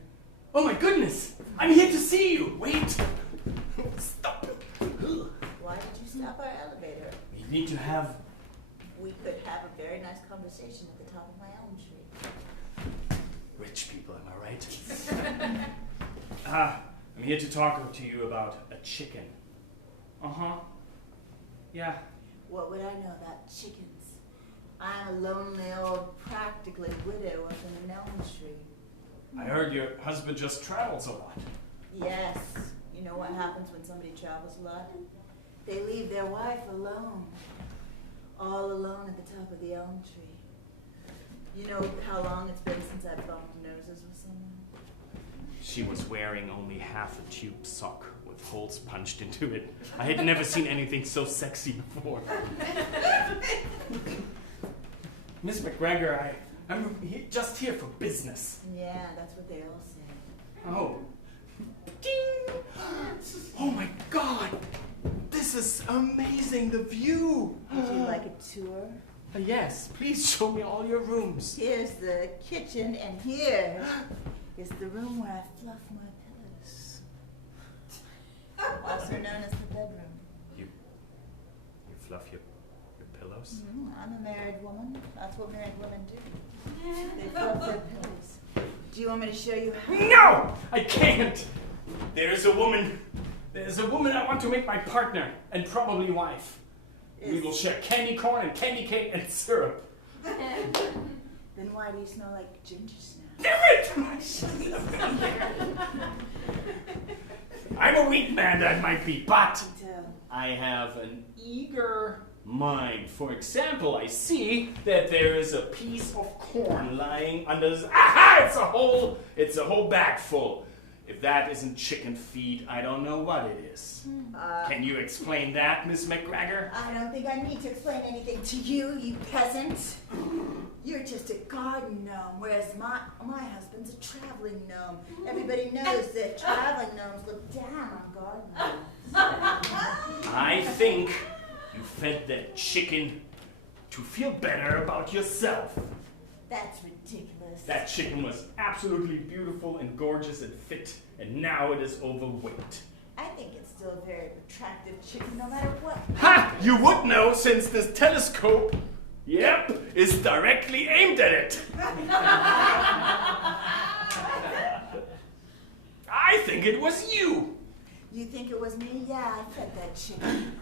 Oh my goodness! I'm here to see you! Wait! Stop! Why did you stop our elevator? We need to have... We could have a very nice conversation at the top of my elm tree. Rich people, am I right? I'm here to talk to you about a chicken. Uh-huh. Yeah. What would I know about chickens? I'm a lonely old, practically widow up in an elm tree. I heard your husband just travels a lot. Yes. You know what happens when somebody travels a lot? They leave their wife alone. All alone at the top of the elm tree. You know how long it's been since I bumped noses with someone? She was wearing only half a tube sock with holes punched into it. I had never seen anything so sexy before. Miss McGregor, I'm just here for business. Yeah, that's what they all say. Oh. Ding! Oh my God! This is amazing, the view! Would you like a tour? Yes, please show me all your rooms. Here's the kitchen, and here is the room where I fluff my pillows. Also known as the bedroom. You fluff your pillows? I'm a married woman. That's what married women do. They fluff their pillows. Do you want me to show you how? No! I can't! There's a woman I want to make my partner and probably wife. We will share candy corn and candy cane and syrup. Then why do you smell like ginger snaps? Damn it! I'm a weak man, that might be, but I have an eager mind. For example, I see that there is a piece of corn lying under this. Aha! It's a whole bag full. If that isn't chicken feed, I don't know what it is. Can you explain that, Miss McGregor? I don't think I need to explain anything to you, you peasant. You're just a garden gnome, whereas my husband's a traveling gnome. Everybody knows that traveling gnomes look down on garden gnomes. I think you fed that chicken to feel better about yourself. That's ridiculous. That chicken was absolutely beautiful and gorgeous and fit, and now it is overweight. I think it's still a very attractive chicken no matter what. Ha! You would know since this telescope, yep, is directly aimed at it. I think it was you. You think it was me? Yeah, I fed that chicken.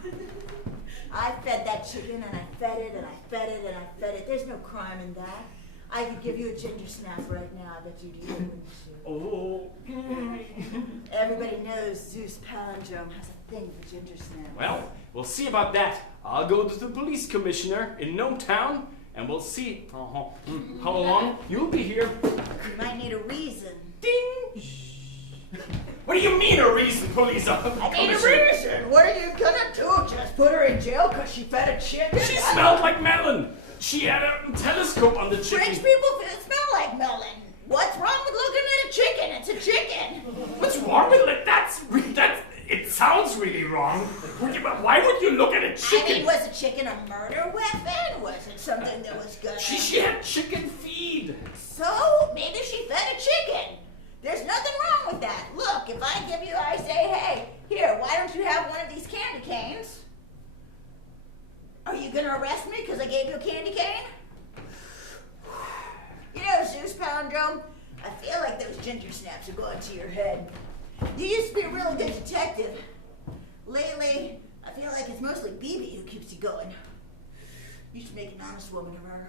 I fed that chicken and I fed it and I fed it and I fed it. There's no crime in that. I could give you a ginger snap right now. I bet you'd eat it, wouldn't you? Oh. Everybody knows Zeus Palindrome has a thing for ginger snaps. Well, we'll see about that. I'll go to the police commissioner in no town, and we'll see how long you'll be here. You might need a reason. Ding! What do you mean a reason, police officer? I need a reason. What are you gonna do? Just put her in jail because she fed a chicken? She smelled like melon. She had a telescope on the chicken. French people smell like melon. What's wrong with looking at a chicken? It's a chicken. What's wrong with it? It sounds really wrong. Why would you look at a chicken? I mean, was a chicken a murder weapon? Was it something that was gonna... She had chicken feed. So, maybe she fed a chicken. There's nothing wrong with that. Look, if I say, hey, here, gave you a candy cane? You know, Zeus Palindrome, I feel like those ginger snaps are going to your head. You used to be a really good detective. Lately, I feel like it's mostly BB who keeps you going. You should make an honest woman of her.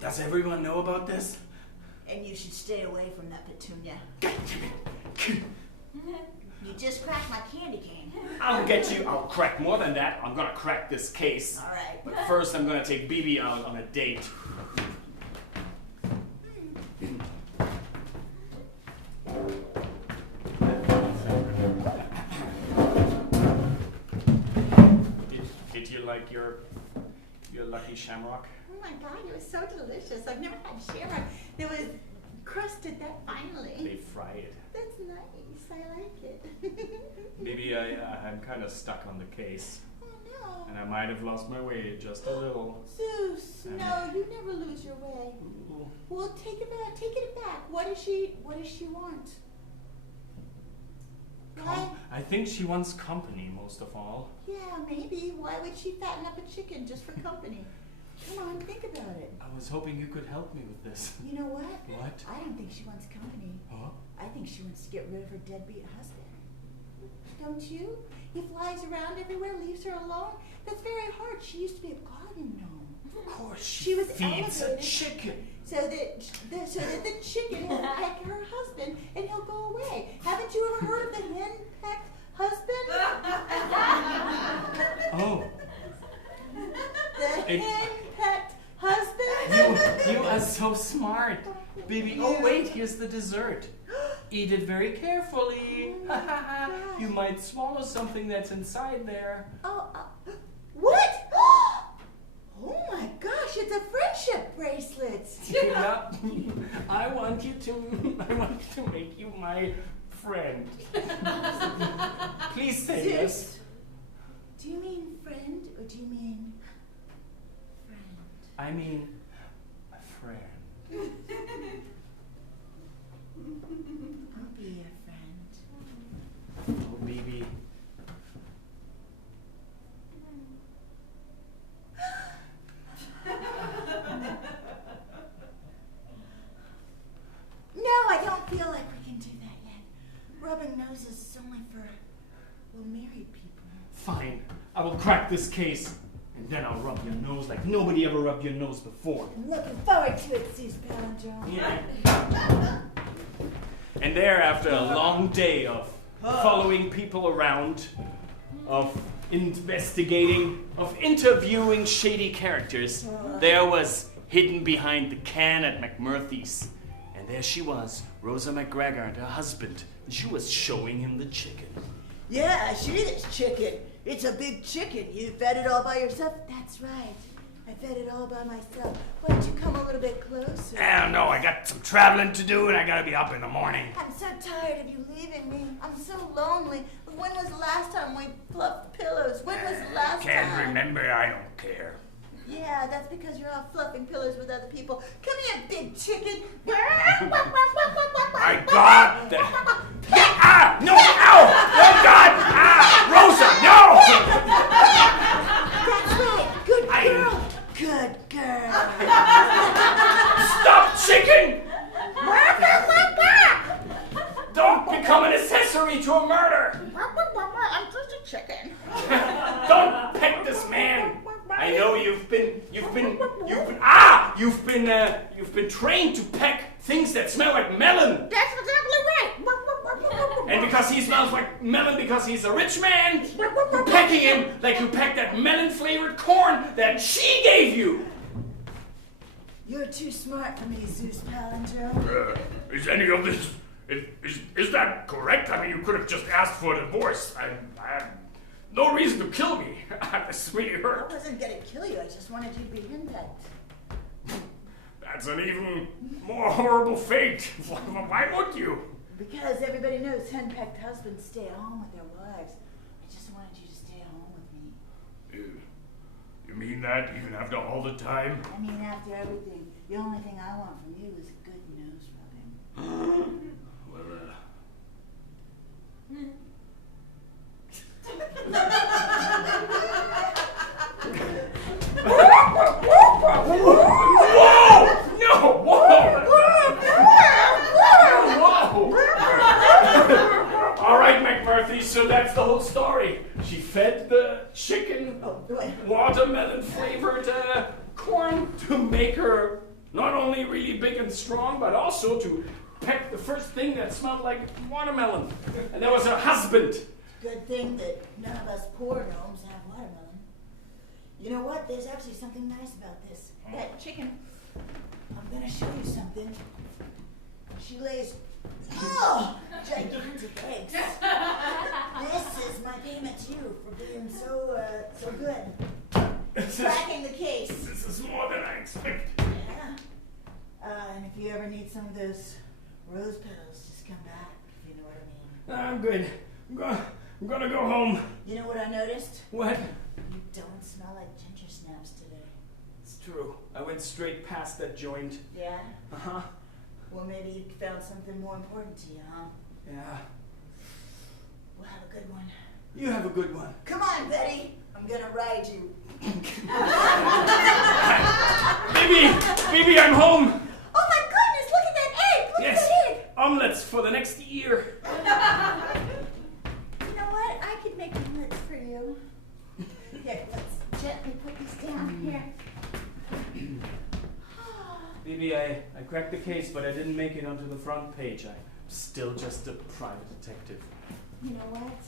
Does everyone know about this? And you should stay away from that Petunia. You just cracked my candy cane. I'll get you. I'll crack more than that. I'm gonna crack this case. All right. But first, I'm gonna take BB out on a date. Did you like your lucky shamrock? Oh my God, it was so delicious. I've never had shamrock. It was crusted that finely. They fry it. That's nice. I like it. Maybe I'm kind of stuck on the case. Oh no. And I might have lost my way just a little. Zeus, no, you never lose your way. Ooh. Well, take it back. Take it back. What does she want? Why? I think she wants company most of all. Yeah, maybe. Why would she fatten up a chicken just for company? Come on, think about it. I was hoping you could help me with this. You know what? What? I don't think she wants company. Huh? I think she wants to get rid of her deadbeat husband. Don't you? He flies around everywhere, leaves her alone. That's very hard. She used to be a garden gnome. Of course, She was feeds a elevated chicken. so that the chicken will peck her husband and he'll go away. Haven't you ever heard of the hen-pecked husband? Oh, The hen-pecked husband? you are so smart, baby. Oh wait, here's the dessert. Eat it very carefully. You might swallow something that's inside there. What? Oh my gosh, it's a friendship bracelet. Yeah. I want to make you my friend. Please say yes. Do you mean friend or do you mean friend? I mean, a friend. I'll be your friend. Oh, baby. No, I don't feel like we can do that yet. Rubbing noses is only for, well, married people. Fine. I will crack this case, and then I'll rub your nose like nobody ever rubbed your nose before. I'm looking forward to it, Zeus Palindrome. Yeah. And there, after a long day of following people around, of investigating, of interviewing shady characters, there was hidden behind the can at McMurphy's. And there she was, Rosa McGregor and her husband. And she was showing him the chicken. Yeah, I see this chicken. It's a big chicken. You fed it all by yourself? That's right. I fed it all by myself. Why don't you come a little bit closer? I don't know, I got some traveling to do and I gotta be up in the morning. I'm so tired of you leaving me. I'm so lonely. When was the last time we fluffed pillows? When was the last time? Can't remember, I don't care. Yeah, that's because you're out fluffing pillows with other people. Come here, big chicken. My God! Ah! No! Ow! Oh God! Ah! Rosa, no! That's right. Good girl. Good girl. Stop, chicken! Don't become an accessory to a murder! I'm just a chicken. Don't peck this man! I know you've been trained to peck things that smell like melon! That's exactly right. And because he smells like melon because he's a rich man, you're pecking him like you pecked that melon-flavored corn that she gave you! You're too smart for me, Zeus Palindrome. Is any of this... Is that correct? I mean, you could have just asked for a divorce. I had no reason to kill me. This really I hurt. wasn't gonna kill you. I just wanted you to be henpecked. That's an even more horrible fate. Why would you? Because everybody knows henpecked husbands stay at home with their wives. I just wanted you to stay at home with me. You mean that even after all the time? I mean, after everything, the only thing I want from you is good nose rubbing. Well, whole story. She fed the chicken watermelon flavored corn to make her not only really big and strong, but also to peck the first thing that smelled like watermelon. And that was her husband. Good thing that none of us poor gnomes have watermelon. You know what? There's actually something nice about this. That chicken, I'm gonna show you something. She lays, gigantic eggs. This is my payment to you for being so good. Cracking the case. This is more than I expected. Yeah. And if you ever need some of those rose petals, just come back, if you know what I mean. I'm good. I'm gonna go home. You know what I noticed? What? You don't smell like ginger snaps today. It's true. I went straight past that joint. Yeah? Uh-huh. Well, maybe you found something more important to you, huh? Yeah. Well, have a good one. You have a good one. Come on, Betty. I'm gonna ride you. Baby, I'm home. Oh my goodness, look at that egg! Look Yes. at that egg! Omelets for the next year. You know what? I could make omelets for you. Here, let's gently put these down here. Baby, I cracked the case, but I didn't make it onto the front page. I'm still just a private detective. You know what?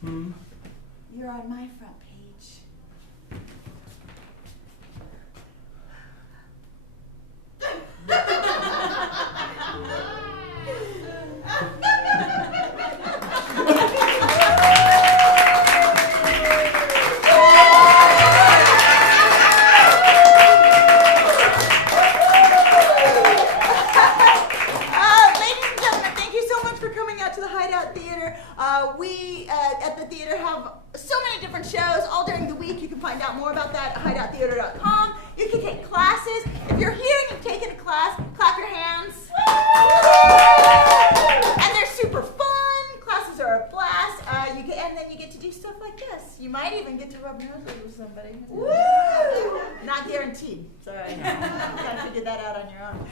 Hmm? You're on my front page. Ladies and gentlemen, thank you so much for coming out to the Hideout Theater. We at the theater have so many different shows all during the week. You can find out more about that at hideouttheater.com. You can take classes. If you're here and you've taken a class, clap your hands. And they're super fun. Classes are a blast. And then you get to do stuff like this. You might even get to rub noses with somebody. Woo! Not guaranteed. Sorry. You gotta figure that out on your own.